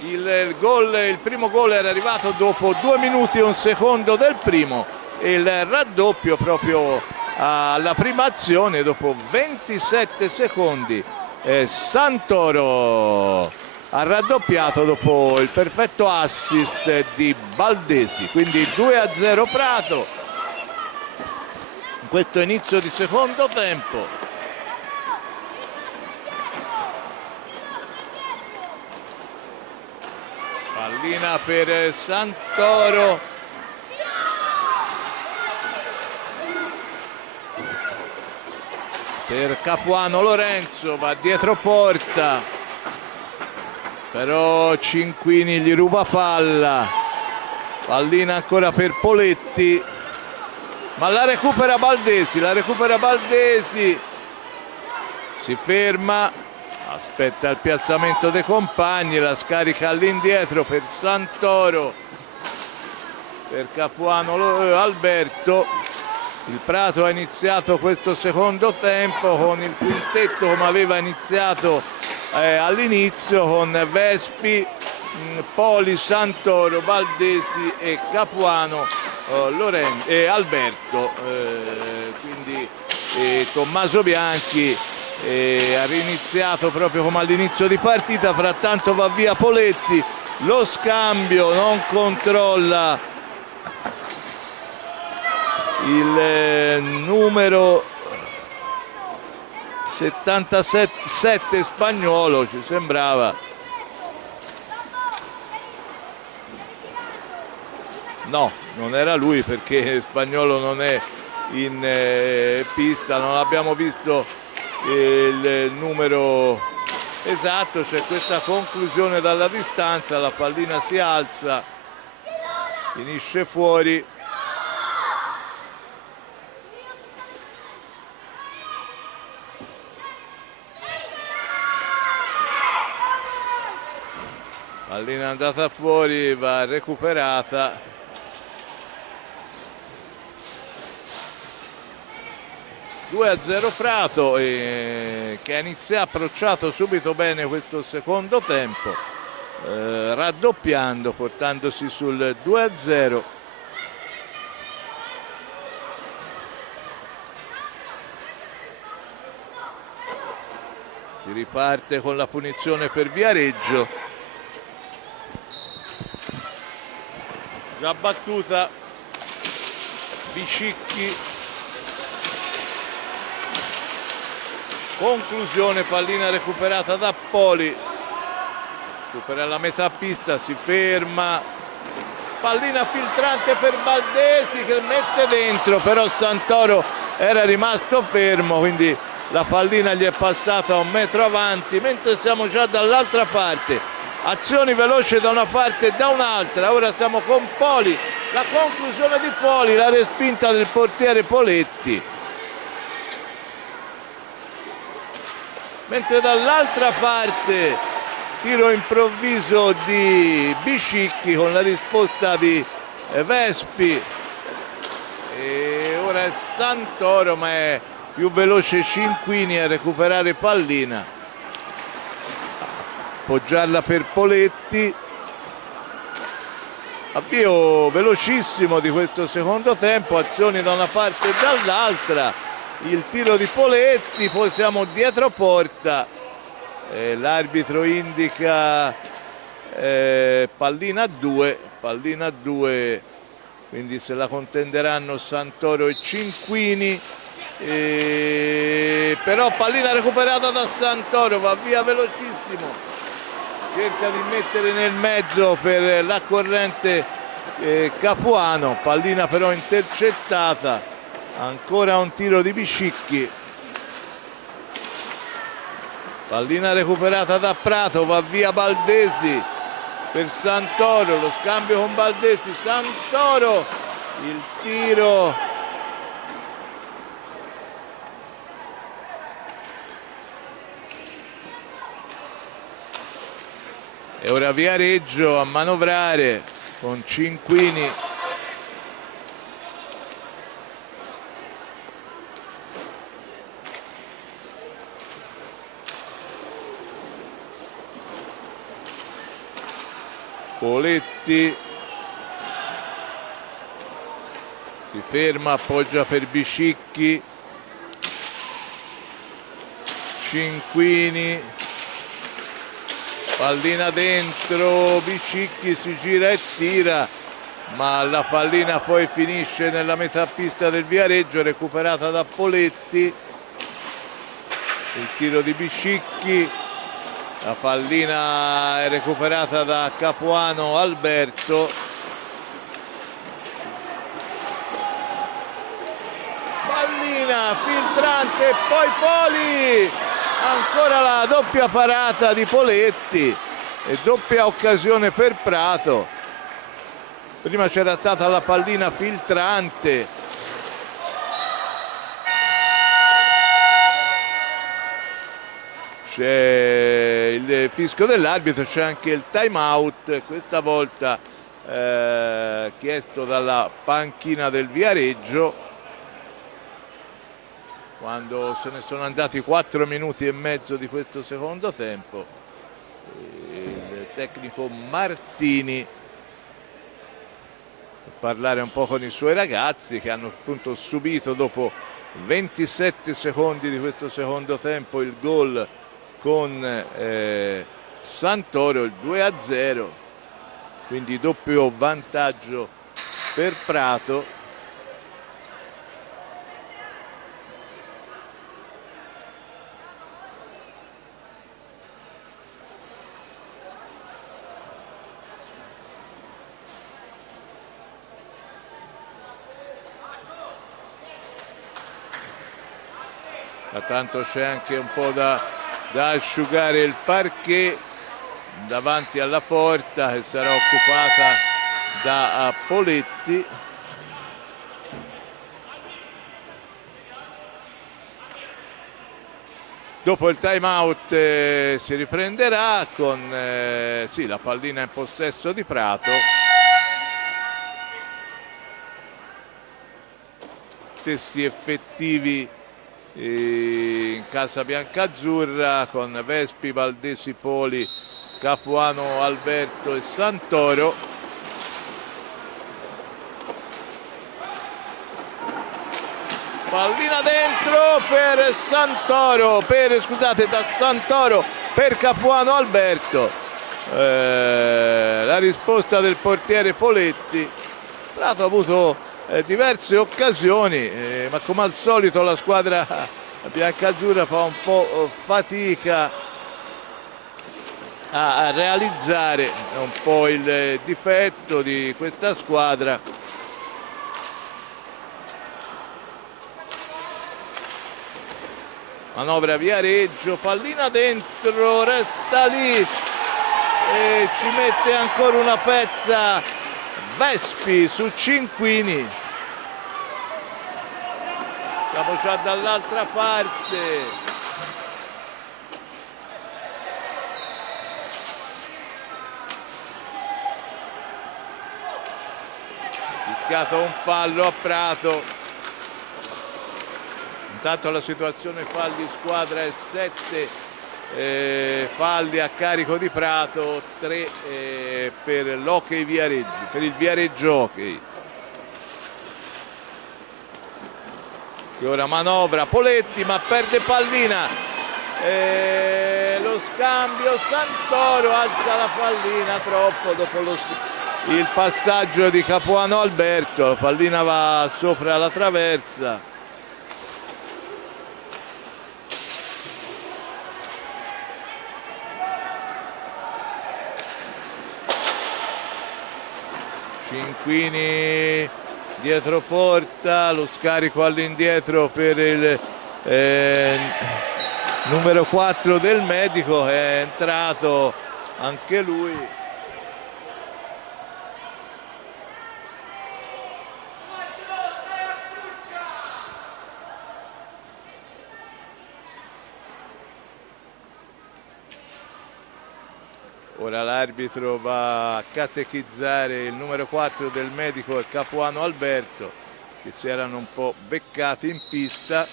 Il primo gol era arrivato dopo 2 minuti e 1 secondo del primo e il raddoppio proprio alla prima azione dopo 27 secondi. Santoro ha raddoppiato dopo il perfetto assist di Baldesi, quindi 2-0 Prato in questo inizio di secondo tempo. Pallina per Santoro, per Capuano Lorenzo, va dietro porta, però Cinquini gli ruba palla. Pallina ancora per Poletti, ma la recupera Baldesi, si ferma, aspetta il piazzamento dei compagni, la scarica all'indietro per Santoro, per Capuano Alberto. Il Prato ha iniziato questo secondo tempo con il quintetto come aveva iniziato all'inizio, con Vespi, Poli, Santoro, Baldesi e Capuano e Alberto, quindi Tommaso Bianchi ha riniziato proprio come all'inizio di partita. Frattanto va via Poletti, lo scambio non controlla il numero 77 Spagnuolo, ci sembrava. No, non era lui, perché Spagnuolo non è in pista, non abbiamo visto il numero esatto. C'è questa conclusione dalla distanza, la pallina si alza, finisce fuori. Pallina andata fuori, va recuperata. (2-0) Prato, che ha approcciato subito bene questo secondo tempo, raddoppiando, portandosi sul 2-0. Si riparte con la punizione per Viareggio. Già battuta Bicicchi, conclusione, pallina recuperata da Poli, supera la metà pista, si ferma, pallina filtrante per Baldesi che mette dentro, però Santoro era rimasto fermo, quindi la pallina gli è passata 1 metro avanti, mentre siamo già dall'altra parte. Azioni veloci da una parte e da un'altra. Ora siamo con Poli, la conclusione di Poli, la respinta del portiere Poletti, mentre dall'altra parte tiro improvviso di Bicicchi con la risposta di Vespi, e ora è Santoro, ma è più veloce Cinquini a recuperare pallina, appoggiarla per Poletti. Avvio velocissimo di questo secondo tempo, azioni da una parte e dall'altra, il tiro di Poletti, poi siamo dietro porta, l'arbitro indica pallina a 2, quindi se la contenderanno Santoro e Cinquini. Però pallina recuperata da Santoro, va via velocissimo, cerca di mettere nel mezzo per la corrente Capuano, pallina però intercettata. Ancora un tiro di Bicicchi, pallina recuperata da Prato, va via Baldesi per Santoro, lo scambio con Baldesi, Santoro, il tiro E ora Viareggio a manovrare con Cinquini. Poletti si ferma, appoggia per Biscicchi. Cinquini, pallina dentro, Biscicchi si gira e tira, ma la pallina poi finisce nella metà pista del Viareggio, recuperata da Poletti. Il tiro di Biscicchi, la pallina è recuperata da Capuano Alberto. Pallina filtrante e poi Poli, ancora la doppia parata di Poletti e doppia occasione per Prato. Prima c'era stata la pallina filtrante. C'è il fischio dell'arbitro, c'è anche il time out, questa volta chiesto dalla panchina del Viareggio, quando se ne sono andati 4 minuti e mezzo di questo secondo tempo. Il tecnico Martini a parlare un po' con i suoi ragazzi, che hanno appunto subito dopo 27 secondi di questo secondo tempo il gol con Santoro, il 2-0, quindi doppio vantaggio per Prato. Tanto c'è anche un po' da asciugare il parquet davanti alla porta, che sarà occupata da Poletti. Dopo il time out si riprenderà con sì, la pallina in possesso di Prato. Stessi effettivi in casa biancazzurra, con Vespi, Valdesi, Poli, Capuano, Alberto e Santoro. Pallina dentro per Santoro, da Santoro per Capuano Alberto. La risposta del portiere Poletti. Prato ha avuto diverse occasioni, ma come al solito la squadra biancazzurra fa un po' fatica a realizzare un po' il difetto di questa squadra. Manovra Viareggio, pallina dentro, resta lì e ci mette ancora una pezza Vespi su Cinquini. Siamo già dall'altra parte. Fischiato un fallo a Prato. Intanto la situazione falli squadra è 7 falli a carico di Prato, 3 per l'Hockey Viareggio, per il Viareggio Hockey, che ora manovra Poletti ma perde pallina, lo scambio, Santoro alza la pallina troppo dopo il passaggio di Capuano Alberto, la pallina va sopra la traversa. Cinquini dietro porta, lo scarico all'indietro per il numero 4 del Medico, è entrato anche lui. Ora l'arbitro va a catechizzare il numero 4 del Medico e Capuano Alberto, che si erano un po' beccati in pista.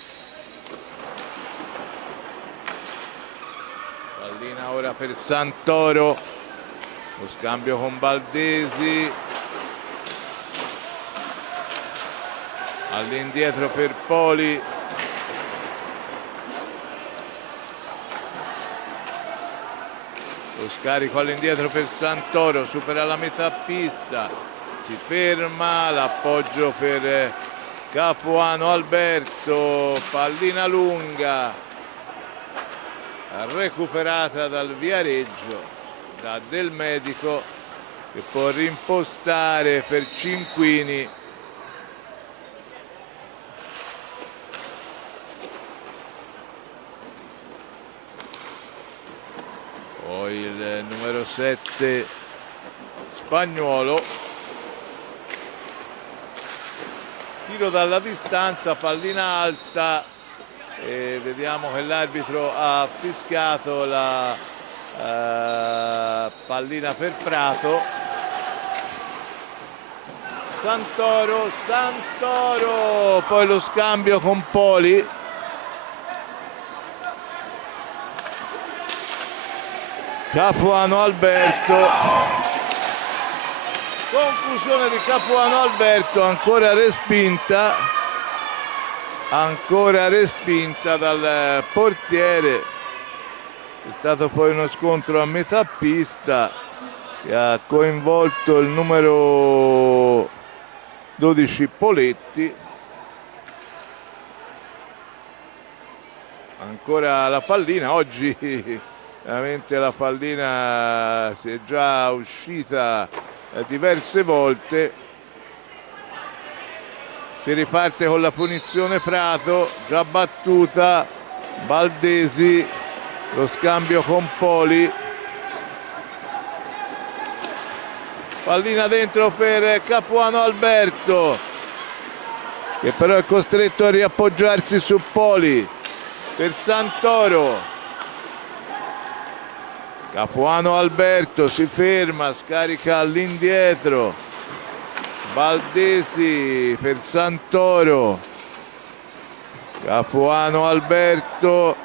Pallina ora per Santoro, lo scambio con Baldesi, all'indietro per Poli, lo scarico all'indietro per Santoro, supera la metà pista, si ferma, l'appoggio per Capuano Alberto, pallina lunga recuperata dal Viareggio, da Del Medico, che può rimpostare per Cinquini. Poi il numero 7 Spagnuolo, tiro dalla distanza, pallina alta, e vediamo che l'arbitro ha fischiato la pallina per Prato. Santoro, poi lo scambio con Poli. Capuano Alberto, conclusione di Capuano Alberto, ancora respinta dal portiere. È stato poi uno scontro a metà pista che ha coinvolto il numero 12 Poletti. Ancora la pallina, oggi veramente la pallina si è già uscita diverse volte. Si riparte con la punizione Prato, già battuta, Baldesi, lo scambio con Poli, pallina dentro per Capuano Alberto, che però è costretto a riappoggiarsi su Poli, per Santoro. Capuano Alberto si ferma, scarica all'indietro, Baldesi per Santoro, Capuano Alberto,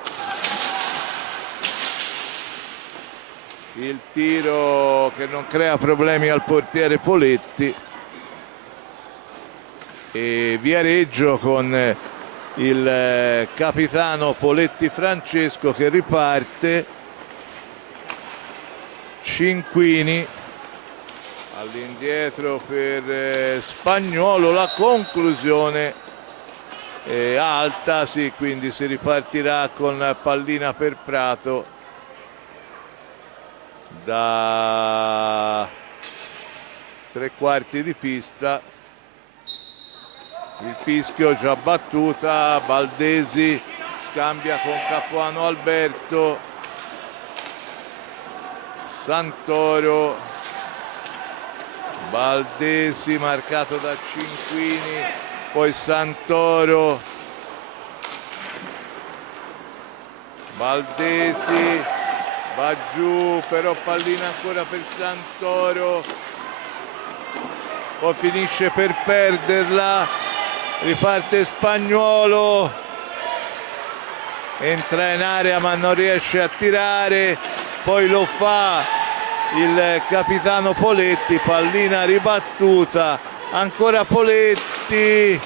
il tiro che non crea problemi al portiere Poletti, e Viareggio con il capitano Poletti Francesco che riparte. Cinquini all'indietro per Spagnuolo, la conclusione è alta, sì, quindi si ripartirà con pallina per Prato da 3/4 di pista. Il fischio già battuta, Baldesi scambia con Capuano Alberto, Santoro, Baldesi marcato da Cinquini, poi Santoro, Baldesi va giù, però pallina ancora per Santoro, poi finisce per perderla, riparte Spagnuolo, entra in area ma non riesce a tirare, poi lo fa il capitano Poletti, pallina ribattuta, ancora Poletti,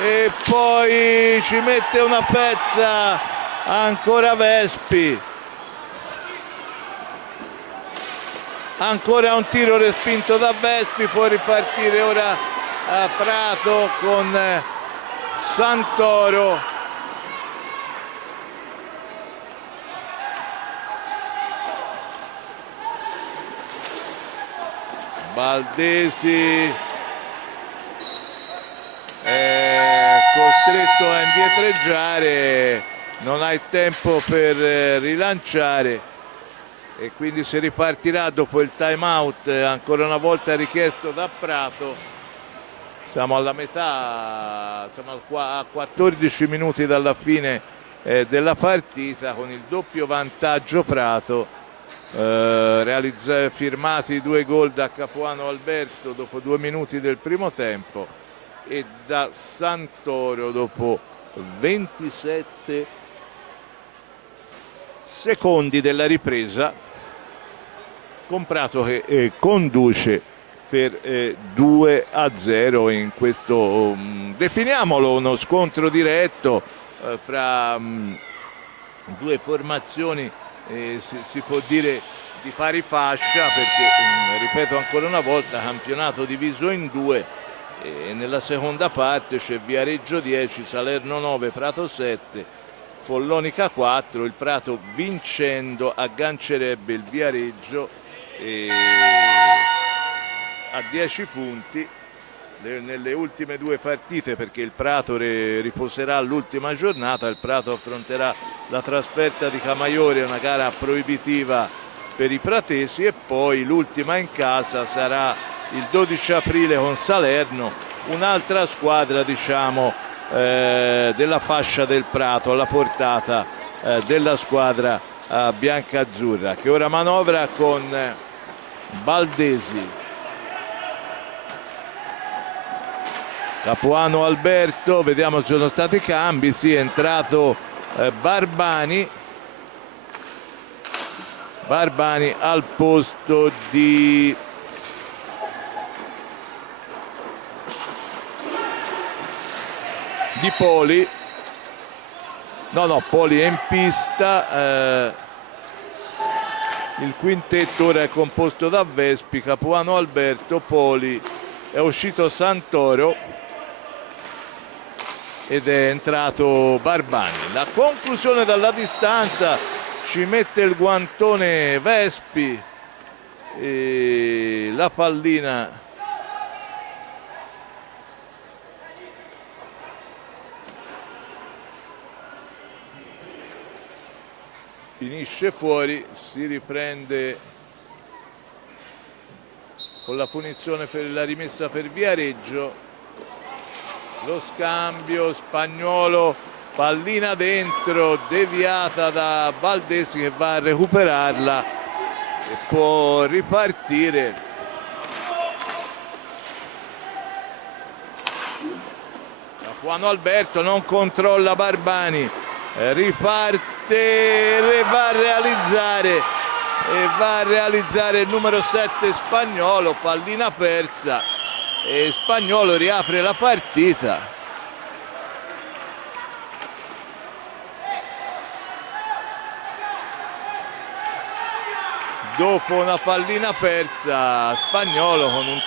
e poi ci mette una pezza ancora Vespi, ancora un tiro respinto da Vespi, può ripartire ora a Prato con Santoro. Baldesi è costretto a indietreggiare, non ha il tempo per rilanciare, e quindi si ripartirà dopo il time out ancora una volta richiesto da Prato. Siamo alla metà, siamo a 14 minuti dalla fine della partita, con il doppio vantaggio Prato firmati 2 gol da Capuano Alberto dopo 2 minuti del primo tempo e da Santoro dopo 27 secondi della ripresa, con Prato che conduce per 2-0 in questo, definiamolo uno scontro diretto fra due formazioni, si può dire di pari fascia, perché ripeto ancora una volta, campionato diviso in due, e nella seconda parte c'è Viareggio 10, Salerno 9, Prato 7, Follonica 4. Il Prato vincendo aggancerebbe il Viareggio a 10 punti nelle ultime 2 partite, perché il Prato riposerà l'ultima giornata. Il Prato affronterà la trasferta di Camaiore, una gara proibitiva per i pratesi, e poi l'ultima in casa sarà il 12 aprile con Salerno, un'altra squadra diciamo della fascia del Prato, alla portata della squadra biancazzurra, che ora manovra con Baldesi, Capuano Alberto. Vediamo se sono stati cambi. Sì, è entrato Barbani al posto di Poli. No, Poli è in pista. Il quintetto ora è composto da Vespi, Capuano Alberto, Poli, è uscito Santoro ed è entrato Barbani. La conclusione dalla distanza, ci mette il guantone Vespi e la pallina finisce fuori. Si riprende con la punizione per la rimessa per Viareggio. Lo scambio, Spagnuolo, pallina dentro, deviata da Baldesi che va a recuperarla e può ripartire. Capuano Alberto non controlla Barbani, riparte e va a realizzare il numero 7 Spagnuolo, pallina persa e Spagnuolo riapre la partita. Dopo una pallina persa, Spagnuolo con un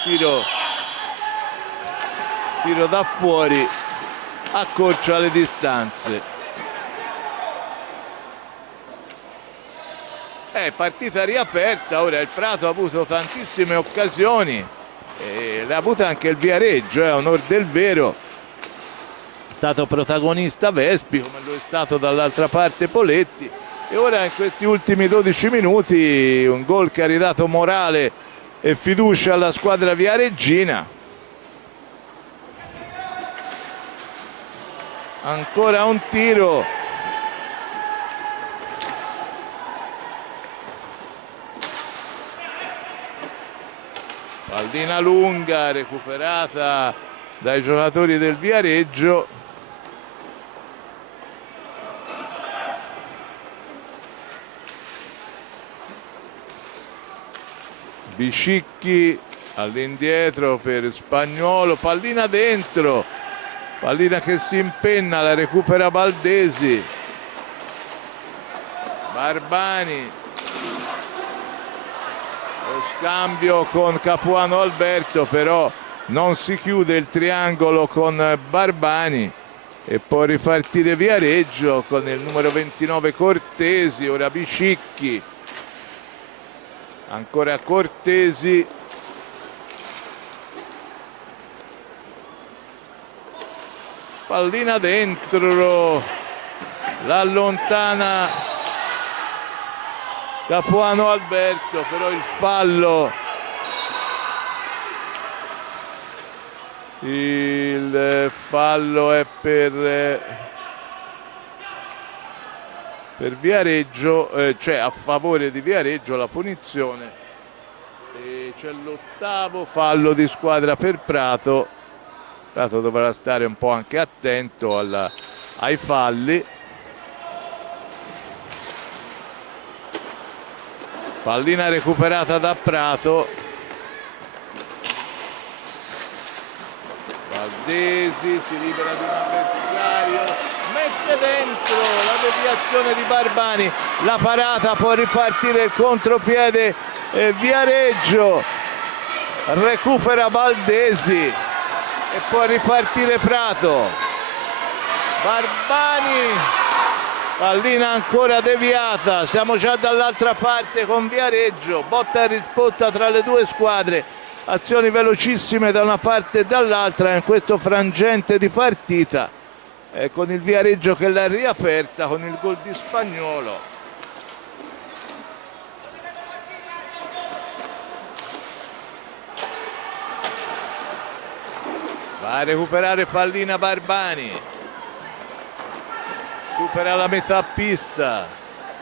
tiro da fuori accorcia le distanze. Partita riaperta. Ora il Prato ha avuto tantissime occasioni, le ha avute anche il Viareggio, a onor del vero è stato protagonista Vespi, come lo è stato dall'altra parte Poletti, e ora in questi ultimi 12 minuti un gol che ha ridato morale e fiducia alla squadra viareggina. Ancora un tiro, pallina lunga recuperata dai giocatori del Viareggio. Biscicchi all'indietro per Spagnuolo, pallina dentro, pallina che si impenna, la recupera Baldesi. Barbani, lo scambio con Capuano Alberto, però non si chiude il triangolo con Barbani e può ripartire Viareggio con il numero 29 Cortesi. Ora Biscicchi, ancora Cortesi, pallina dentro, l'allontana Capuano Alberto, però il fallo è per per Viareggio, cioè a favore di Viareggio la punizione. E c'è l'8° fallo di squadra per Prato. Prato dovrà stare un po' anche attento ai falli. Pallina recuperata da Prato. Valdesi si libera di un avversario, mette dentro la deviazione di Barbani, la parata, può ripartire il contropiede Viareggio, recupera Valdesi e può ripartire Prato. Barbani, pallina ancora deviata, siamo già dall'altra parte con Viareggio, botta e risposta tra le due squadre, azioni velocissime da una parte e dall'altra in questo frangente di partita, con il Viareggio che l'ha riaperta con il gol di Spagnuolo. Va a recuperare pallina Barbani, supera la metà pista,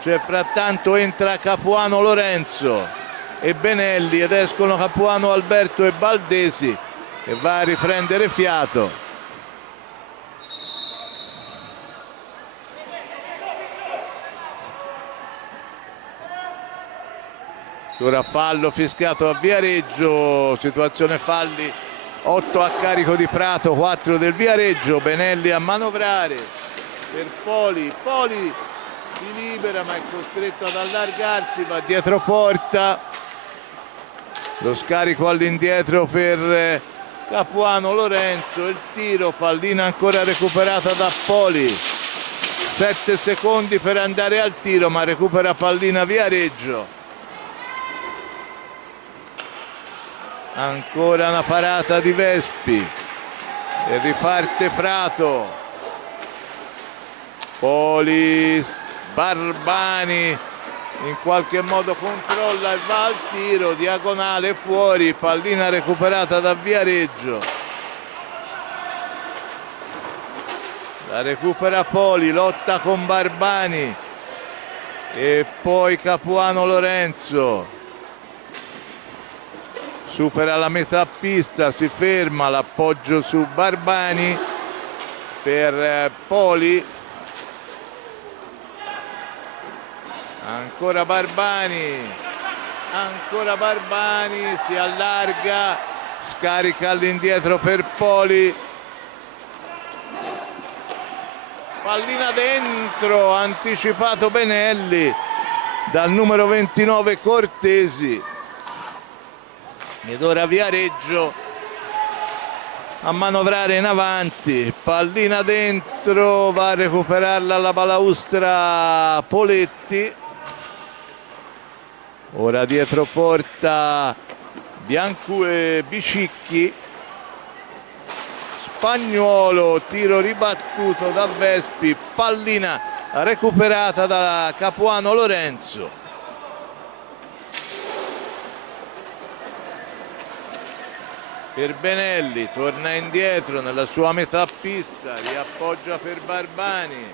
cioè frattanto entra Capuano Lorenzo e Benelli ed escono Capuano Alberto e Valdesi, che va a riprendere fiato. Ora fallo fischiato a Viareggio, situazione falli, 8 a carico di Prato, 4 del Viareggio. Benelli a manovrare per Poli, Poli si libera ma è costretto ad allargarsi, va dietro porta, lo scarico all'indietro per Capuano Lorenzo, il tiro, pallina ancora recuperata da Poli, 7 secondi per andare al tiro ma recupera pallina Viareggio. Ancora una parata di Vespi e riparte Prato. Poli, Barbani in qualche modo controlla e va al tiro, diagonale fuori, pallina recuperata da Viareggio. La recupera Poli, lotta con Barbani e poi Capuano Lorenzo. Supera la metà pista, si ferma, l'appoggio su Barbani per Poli. Ancora Barbani, si allarga, scarica all'indietro per Poli. Pallina dentro, anticipato Benelli dal numero 29 Cortesi. Ed ora Viareggio a manovrare in avanti, pallina dentro, va a recuperarla alla balaustra Poletti. Ora dietro porta Bicicchi. Spagnuolo, tiro ribattuto da Vespi, pallina recuperata da Capuano Lorenzo. Per Benelli, torna indietro nella sua metà pista, riappoggia per Barbani,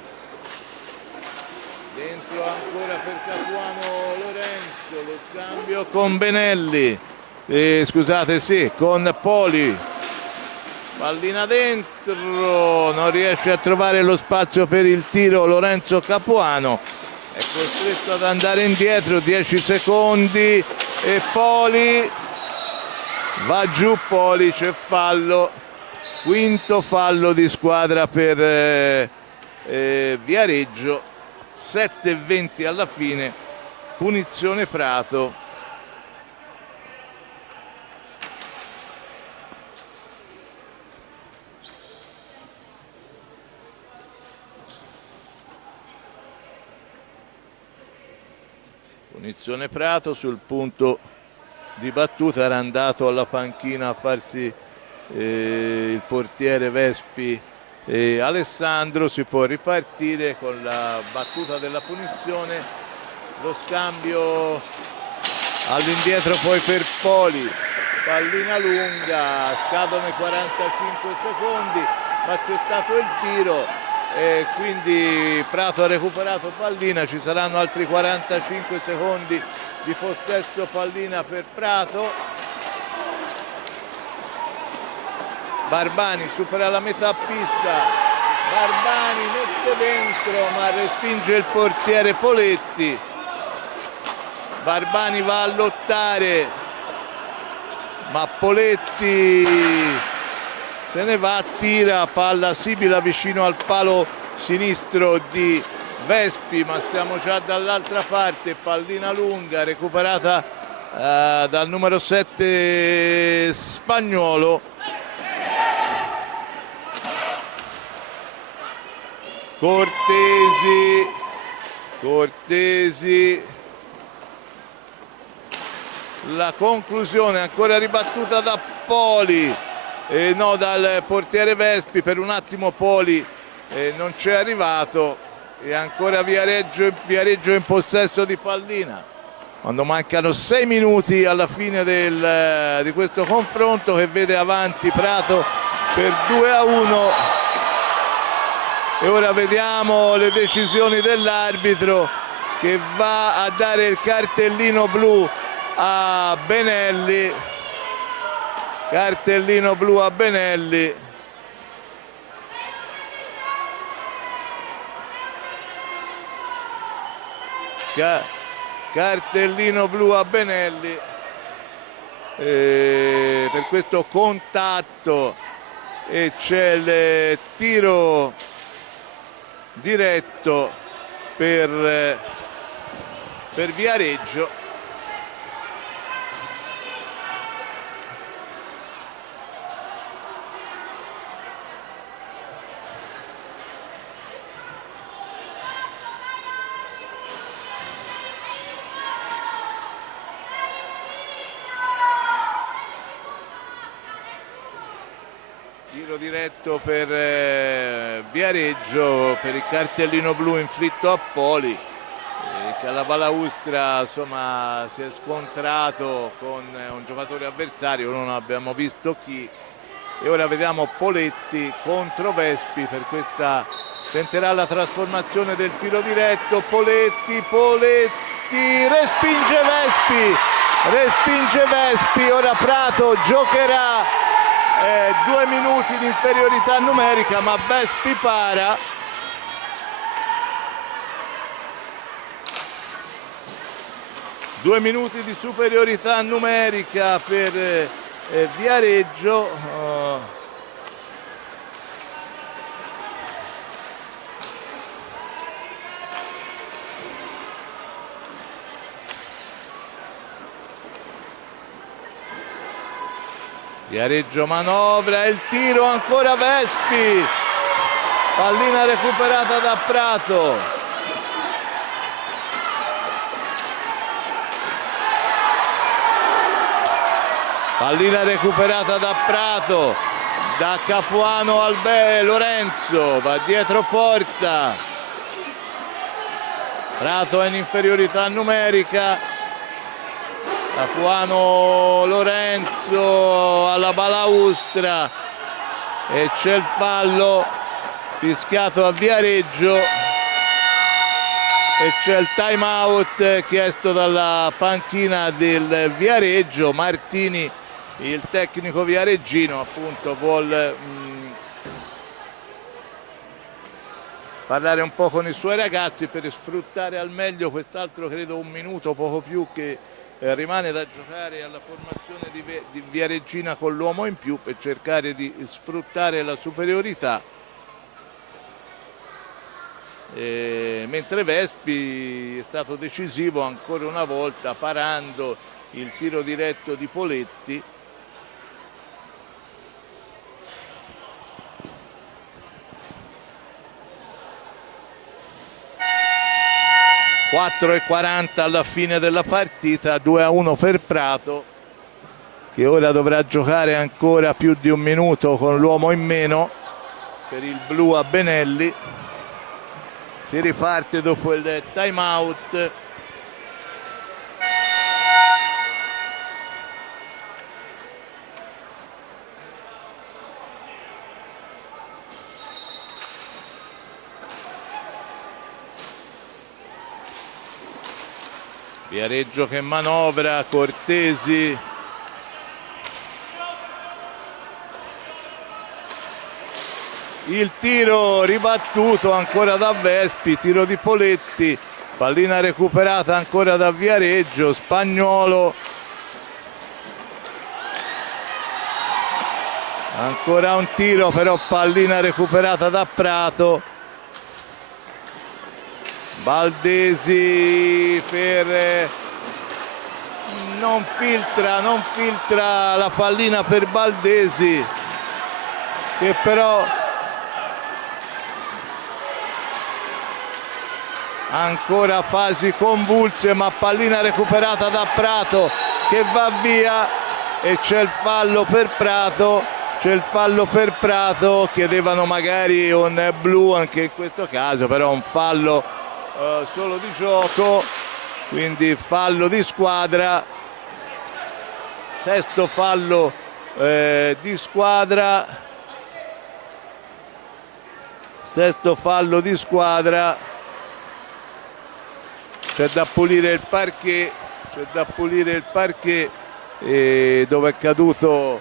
dentro ancora per Capuano Lorenzo, lo scambio con Benelli, con Poli, pallina dentro, non riesce a trovare lo spazio per il tiro Lorenzo Capuano, è costretto ad andare indietro, 10 secondi e Poli. Va giù Poli, c'è fallo, quinto fallo di squadra per Viareggio, 7:20 alla fine, punizione Prato. Punizione Prato, sul punto di battuta era andato alla panchina a farsi il portiere Vespi Alessandro. Si può ripartire con la battuta della punizione, lo scambio all'indietro poi per Poli, pallina lunga, scadono i 45 secondi ma c'è stato il tiro e quindi Prato ha recuperato pallina, ci saranno altri 45 secondi di possesso pallina per Prato. Barbani supera la metà pista, Barbani mette dentro ma respinge il portiere Poletti. Barbani va a lottare ma Poletti se ne va, tira, palla sibila vicino al palo sinistro di Vespi, ma siamo già dall'altra parte. Pallina lunga recuperata dal numero 7 Spagnuolo. Cortesi, la conclusione ancora ribattuta da Poli, no, dal portiere Vespi. Per un attimo Poli non c'è arrivato e ancora Viareggio in possesso di pallina quando mancano 6 minuti alla fine di questo confronto che vede avanti Prato per 2-1. E ora vediamo le decisioni dell'arbitro che va a dare il cartellino blu a Benelli. Cartellino blu a Benelli. Cartellino blu a Benelli per questo contatto, e c'è il tiro diretto per Viareggio. Tiro diretto per Viareggio per il cartellino blu inflitto a Poli, che alla balaustra insomma si è scontrato con un giocatore avversario, non abbiamo visto chi. E ora vediamo Poletti contro Vespi, per questa tenterà la trasformazione del tiro diretto. Poletti respinge Vespi. Ora Prato giocherà 2 minuti di inferiorità numerica, ma Vespi para. Due minuti di superiorità numerica per Viareggio. Viareggio manovra, il tiro, ancora Vespi, pallina recuperata da Prato. Pallina recuperata da Prato, da Capuano Lorenzo, va dietro porta. Prato è in inferiorità numerica. Capuano Lorenzo alla balaustra e c'è il fallo fischiato a Viareggio e c'è il time out chiesto dalla panchina del Viareggio. Martini, il tecnico viareggino, appunto vuol parlare un po' con i suoi ragazzi per sfruttare al meglio quest'altro, credo un minuto poco più, che rimane da giocare alla formazione di Viareggina con l'uomo in più, per cercare di sfruttare la superiorità, mentre Vespi è stato decisivo ancora una volta parando il tiro diretto di Poletti. (4:40) alla fine della partita, 2-1 per Prato, che ora dovrà giocare ancora più di un minuto con l'uomo in meno per il blu a Benelli. Si riparte dopo il time out. Viareggio che manovra, Cortesi. Il tiro ribattuto ancora da Vespi, tiro di Poletti, pallina recuperata ancora da Viareggio, Spagnuolo. Ancora un tiro, però pallina recuperata da Prato. Baldesi per non filtra la pallina per Baldesi, che però ancora fasi convulse, ma pallina recuperata da Prato che va via e c'è il fallo per Prato. C'è il fallo per Prato, chiedevano magari un blu anche in questo caso, però un fallo solo di gioco, quindi fallo di squadra, sesto fallo di squadra, sesto fallo di squadra. C'è da pulire il parquet, dove è caduto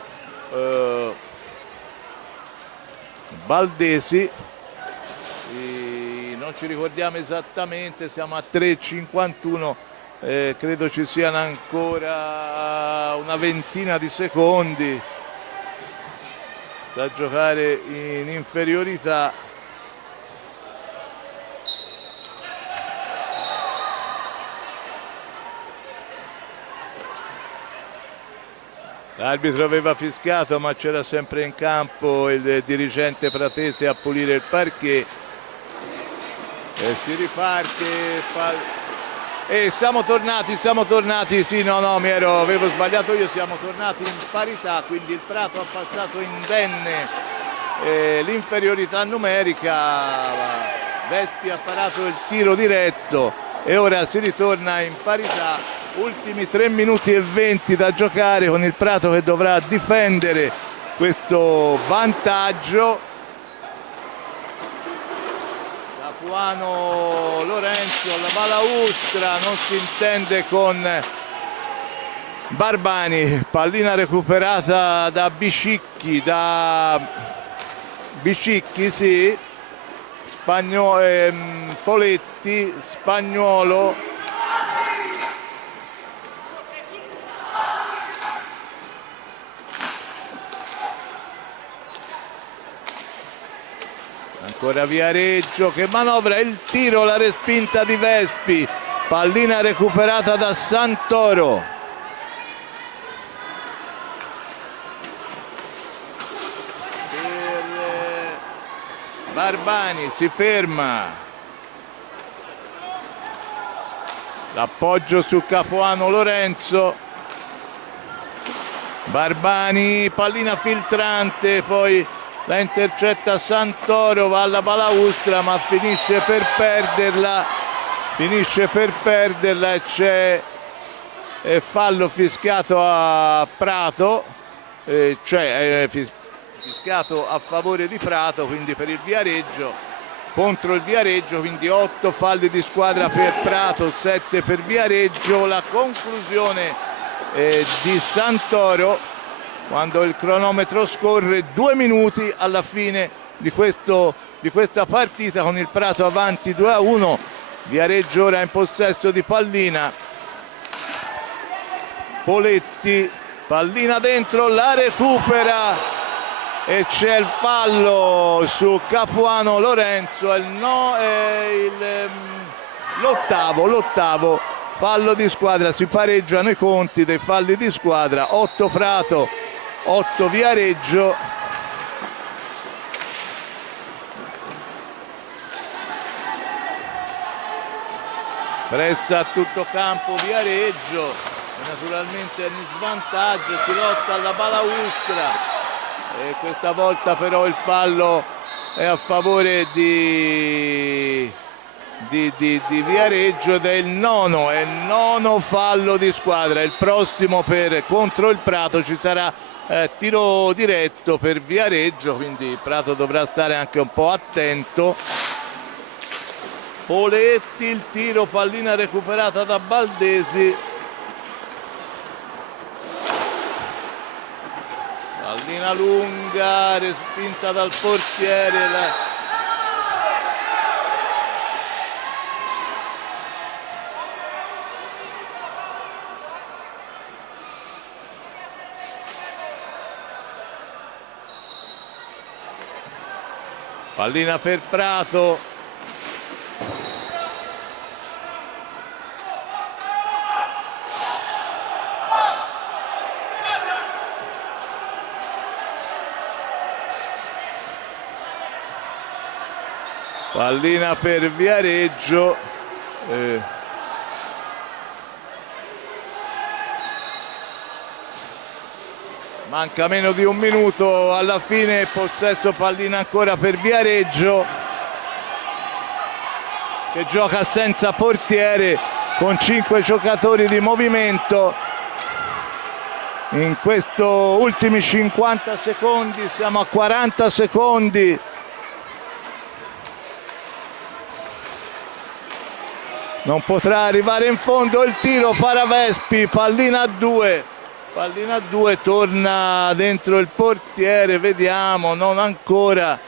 Baldesi. Non ci ricordiamo esattamente, siamo a 3:51, credo ci siano ancora una ventina di secondi da giocare in inferiorità. L'arbitro aveva fischiato, ma c'era sempre in campo il dirigente pratese a pulire il parquet. E si riparte. E siamo tornati, sì, no, avevo sbagliato io, siamo tornati in parità, quindi il Prato ha passato indenne l'inferiorità numerica. Vespi ha parato il tiro diretto e ora si ritorna in parità. Ultimi 3 minuti e 20 da giocare, con il Prato che dovrà difendere questo vantaggio. Capuano Lorenzo alla balaustra, non si intende con Barbani, pallina recuperata da Bicicchi, sì, Poletti, Spagnuolo. Ancora Viareggio che manovra il tiro, la respinta di Vespi, pallina recuperata da Santoro. Barbani si ferma, l'appoggio su Capuano Lorenzo. Barbani, pallina filtrante, poi la intercetta Santoro, va alla balaustra ma finisce per perderla e c'è fallo fischiato a Prato, fischiato a favore di Prato, quindi per il Viareggio, contro il Viareggio, quindi 8 falli di squadra per Prato, 7 per Viareggio. La conclusione di Santoro quando il cronometro scorre, 2 minuti alla fine di questa partita, con il Prato avanti 2-1. Viareggio ora in possesso di pallina. Poletti, pallina dentro, la recupera e c'è il fallo su Capuano Lorenzo, l'ottavo fallo di squadra. Si pareggiano i conti dei falli di squadra, 8 Prato, 8 Viareggio. Pressa a tutto campo Viareggio, naturalmente è in svantaggio, si lotta alla balaustra e questa volta però il fallo è a favore di Viareggio ed è il nono fallo di squadra. Il prossimo contro il Prato ci sarà tiro diretto per Viareggio, quindi il Prato dovrà stare anche un po' attento. Poletti, il tiro, pallina recuperata da Baldesi. Pallina lunga, respinta dal portiere. Pallina per Prato. Pallina per Viareggio. Manca meno di un minuto alla fine, possesso pallina ancora per Viareggio, che gioca senza portiere con 5 giocatori di movimento. In questi ultimi 50 secondi, siamo a 40 secondi. Non potrà arrivare in fondo il tiro, Paravespi, pallina a 2. Pallina a 2, torna dentro il portiere, vediamo, non ancora.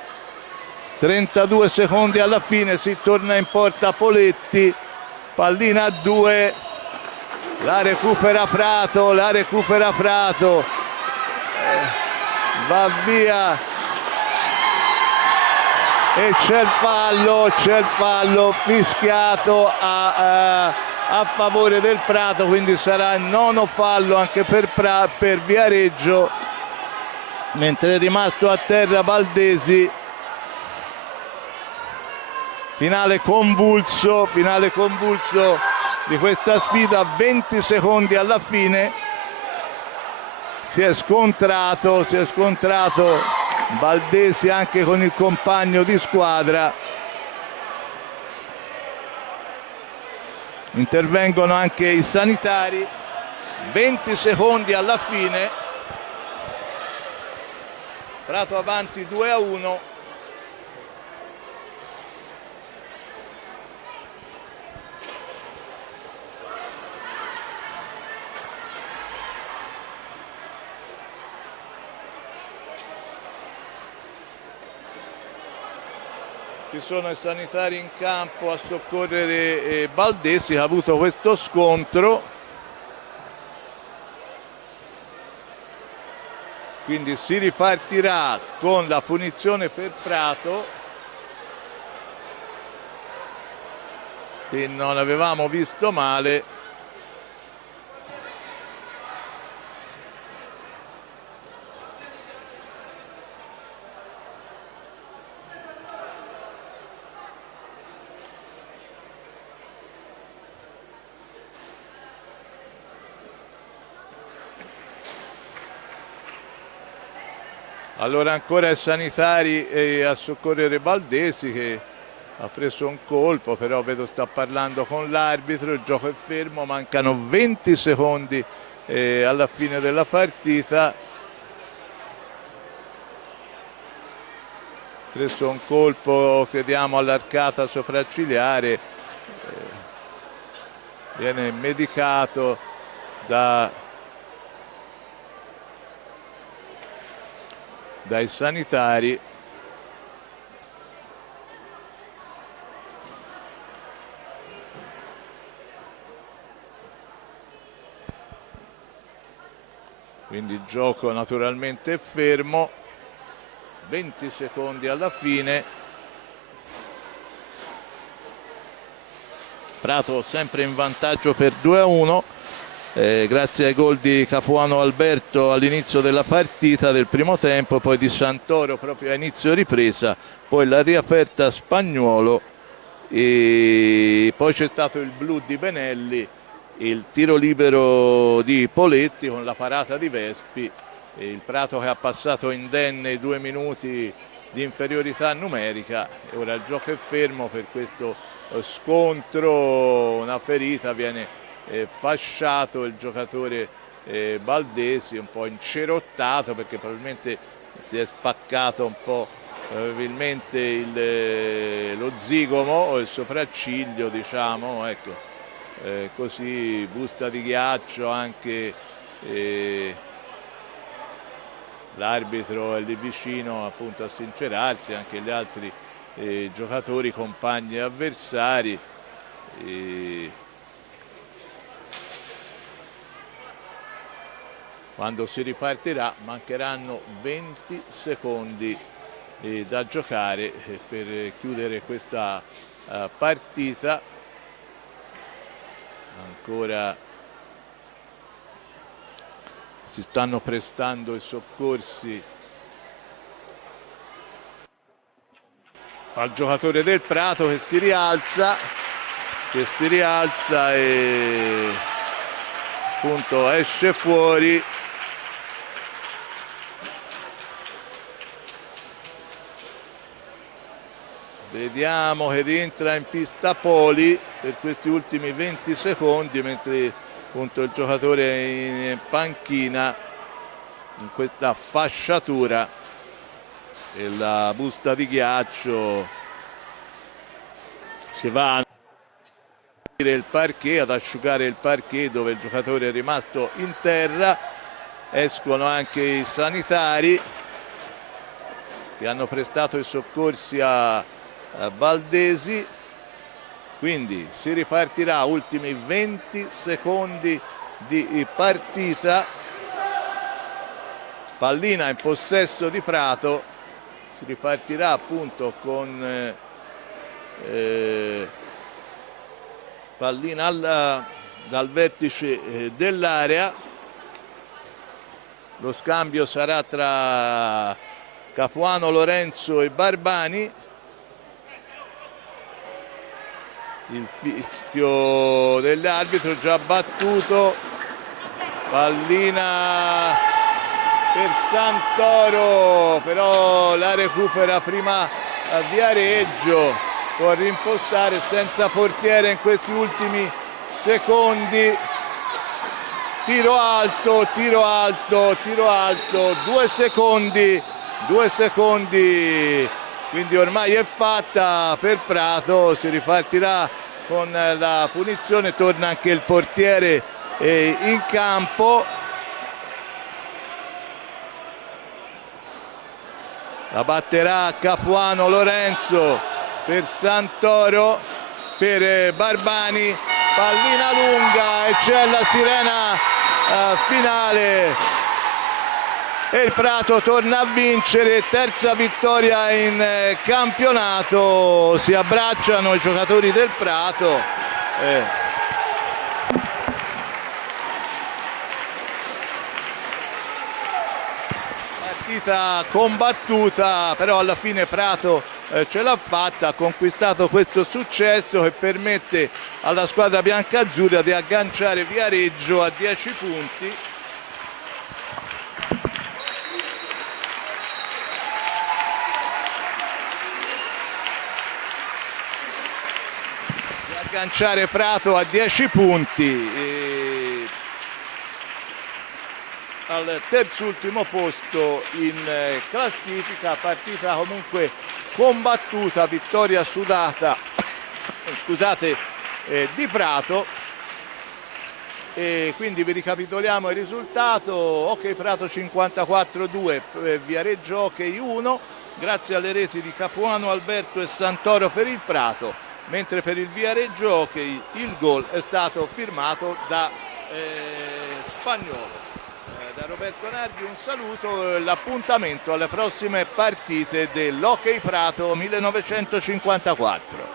32 secondi alla fine, si torna in porta Poletti. Pallina a 2, la recupera Prato, va via. E c'è il fallo fischiato a favore del Prato, quindi sarà il nono fallo anche per Viareggio, mentre è rimasto a terra Baldesi. Finale convulso di questa sfida, 20 secondi alla fine. Si è scontrato Baldesi anche con il compagno di squadra. Intervengono anche i sanitari. 20 secondi alla fine. Prato avanti 2-1. Ci sono i sanitari in campo a soccorrere Baldesi, che ha avuto questo scontro. Quindi si ripartirà con la punizione per Prato, che non avevamo visto male. Allora ancora i sanitari a soccorrere Baldesi, che ha preso un colpo, però vedo sta parlando con l'arbitro, il gioco è fermo, mancano 20 secondi alla fine della partita. Preso un colpo, crediamo, all'arcata sopraccigliare, viene medicato dai sanitari. Quindi il gioco naturalmente è fermo. 20 secondi alla fine. Prato sempre in vantaggio per 2-1. Grazie ai gol di Capuano Alberto all'inizio della partita del primo tempo, poi di Santoro proprio a inizio ripresa, poi la riaperta Spagnuolo e poi c'è stato il blu di Benelli, il tiro libero di Poletti con la parata di Vespi, e il Prato che ha passato indenne i 2 minuti di inferiorità numerica, e ora il gioco è fermo per questo scontro. Una ferita, viene fasciato il giocatore Baldesi, un po' incerottato perché probabilmente si è spaccato un po' probabilmente lo zigomo o il sopracciglio, diciamo, ecco, così busta di ghiaccio anche. L'arbitro è lì vicino appunto a sincerarsi, anche gli altri giocatori, compagni e avversari. Quando si ripartirà mancheranno 20 secondi da giocare per chiudere questa partita. Ancora si stanno prestando i soccorsi al giocatore del Prato che si rialza e appunto esce fuori. Vediamo che rientra in pista Poli per questi ultimi 20 secondi, mentre appunto il giocatore è in panchina in questa fasciatura e la busta di ghiaccio si va a il parquet, ad asciugare il parquet dove il giocatore è rimasto in terra. Escono anche i sanitari che hanno prestato i soccorsi a Valdesi, quindi si ripartirà, ultimi 20 secondi di partita. Pallina in possesso di Prato, si ripartirà appunto con pallina dal vertice dell'area. Lo scambio sarà tra Capuano, Lorenzo e Barbani. Il fischio dell'arbitro già battuto, pallina per Santoro, però la recupera prima a Viareggio, può rimpostare senza portiere in questi ultimi secondi. Tiro alto, 2 secondi, quindi ormai è fatta per Prato, si ripartirà con la punizione, torna anche il portiere in campo. La batterà Capuano Lorenzo per Santoro, per Barbani, pallina lunga e c'è la sirena finale. E il Prato torna a vincere, terza vittoria in campionato. Si abbracciano i giocatori del Prato. Partita combattuta, però alla fine Prato ce l'ha fatta, ha conquistato questo successo che permette alla squadra biancazzurra di agganciare Viareggio a 10 punti. Agganciare Prato a 10 punti al terzultimo posto in classifica. Partita comunque combattuta, vittoria sudata di Prato, e quindi vi ricapitoliamo il risultato. Ok Prato 54-2, Viareggio Hockey 1, grazie alle reti di Capuano, Alberto e Santoro per il Prato, mentre per il Viareggio Hockey il gol è stato firmato da Spagnuolo. Da Roberto Nardi un saluto, l'appuntamento alle prossime partite dell'Hockey Prato 1954.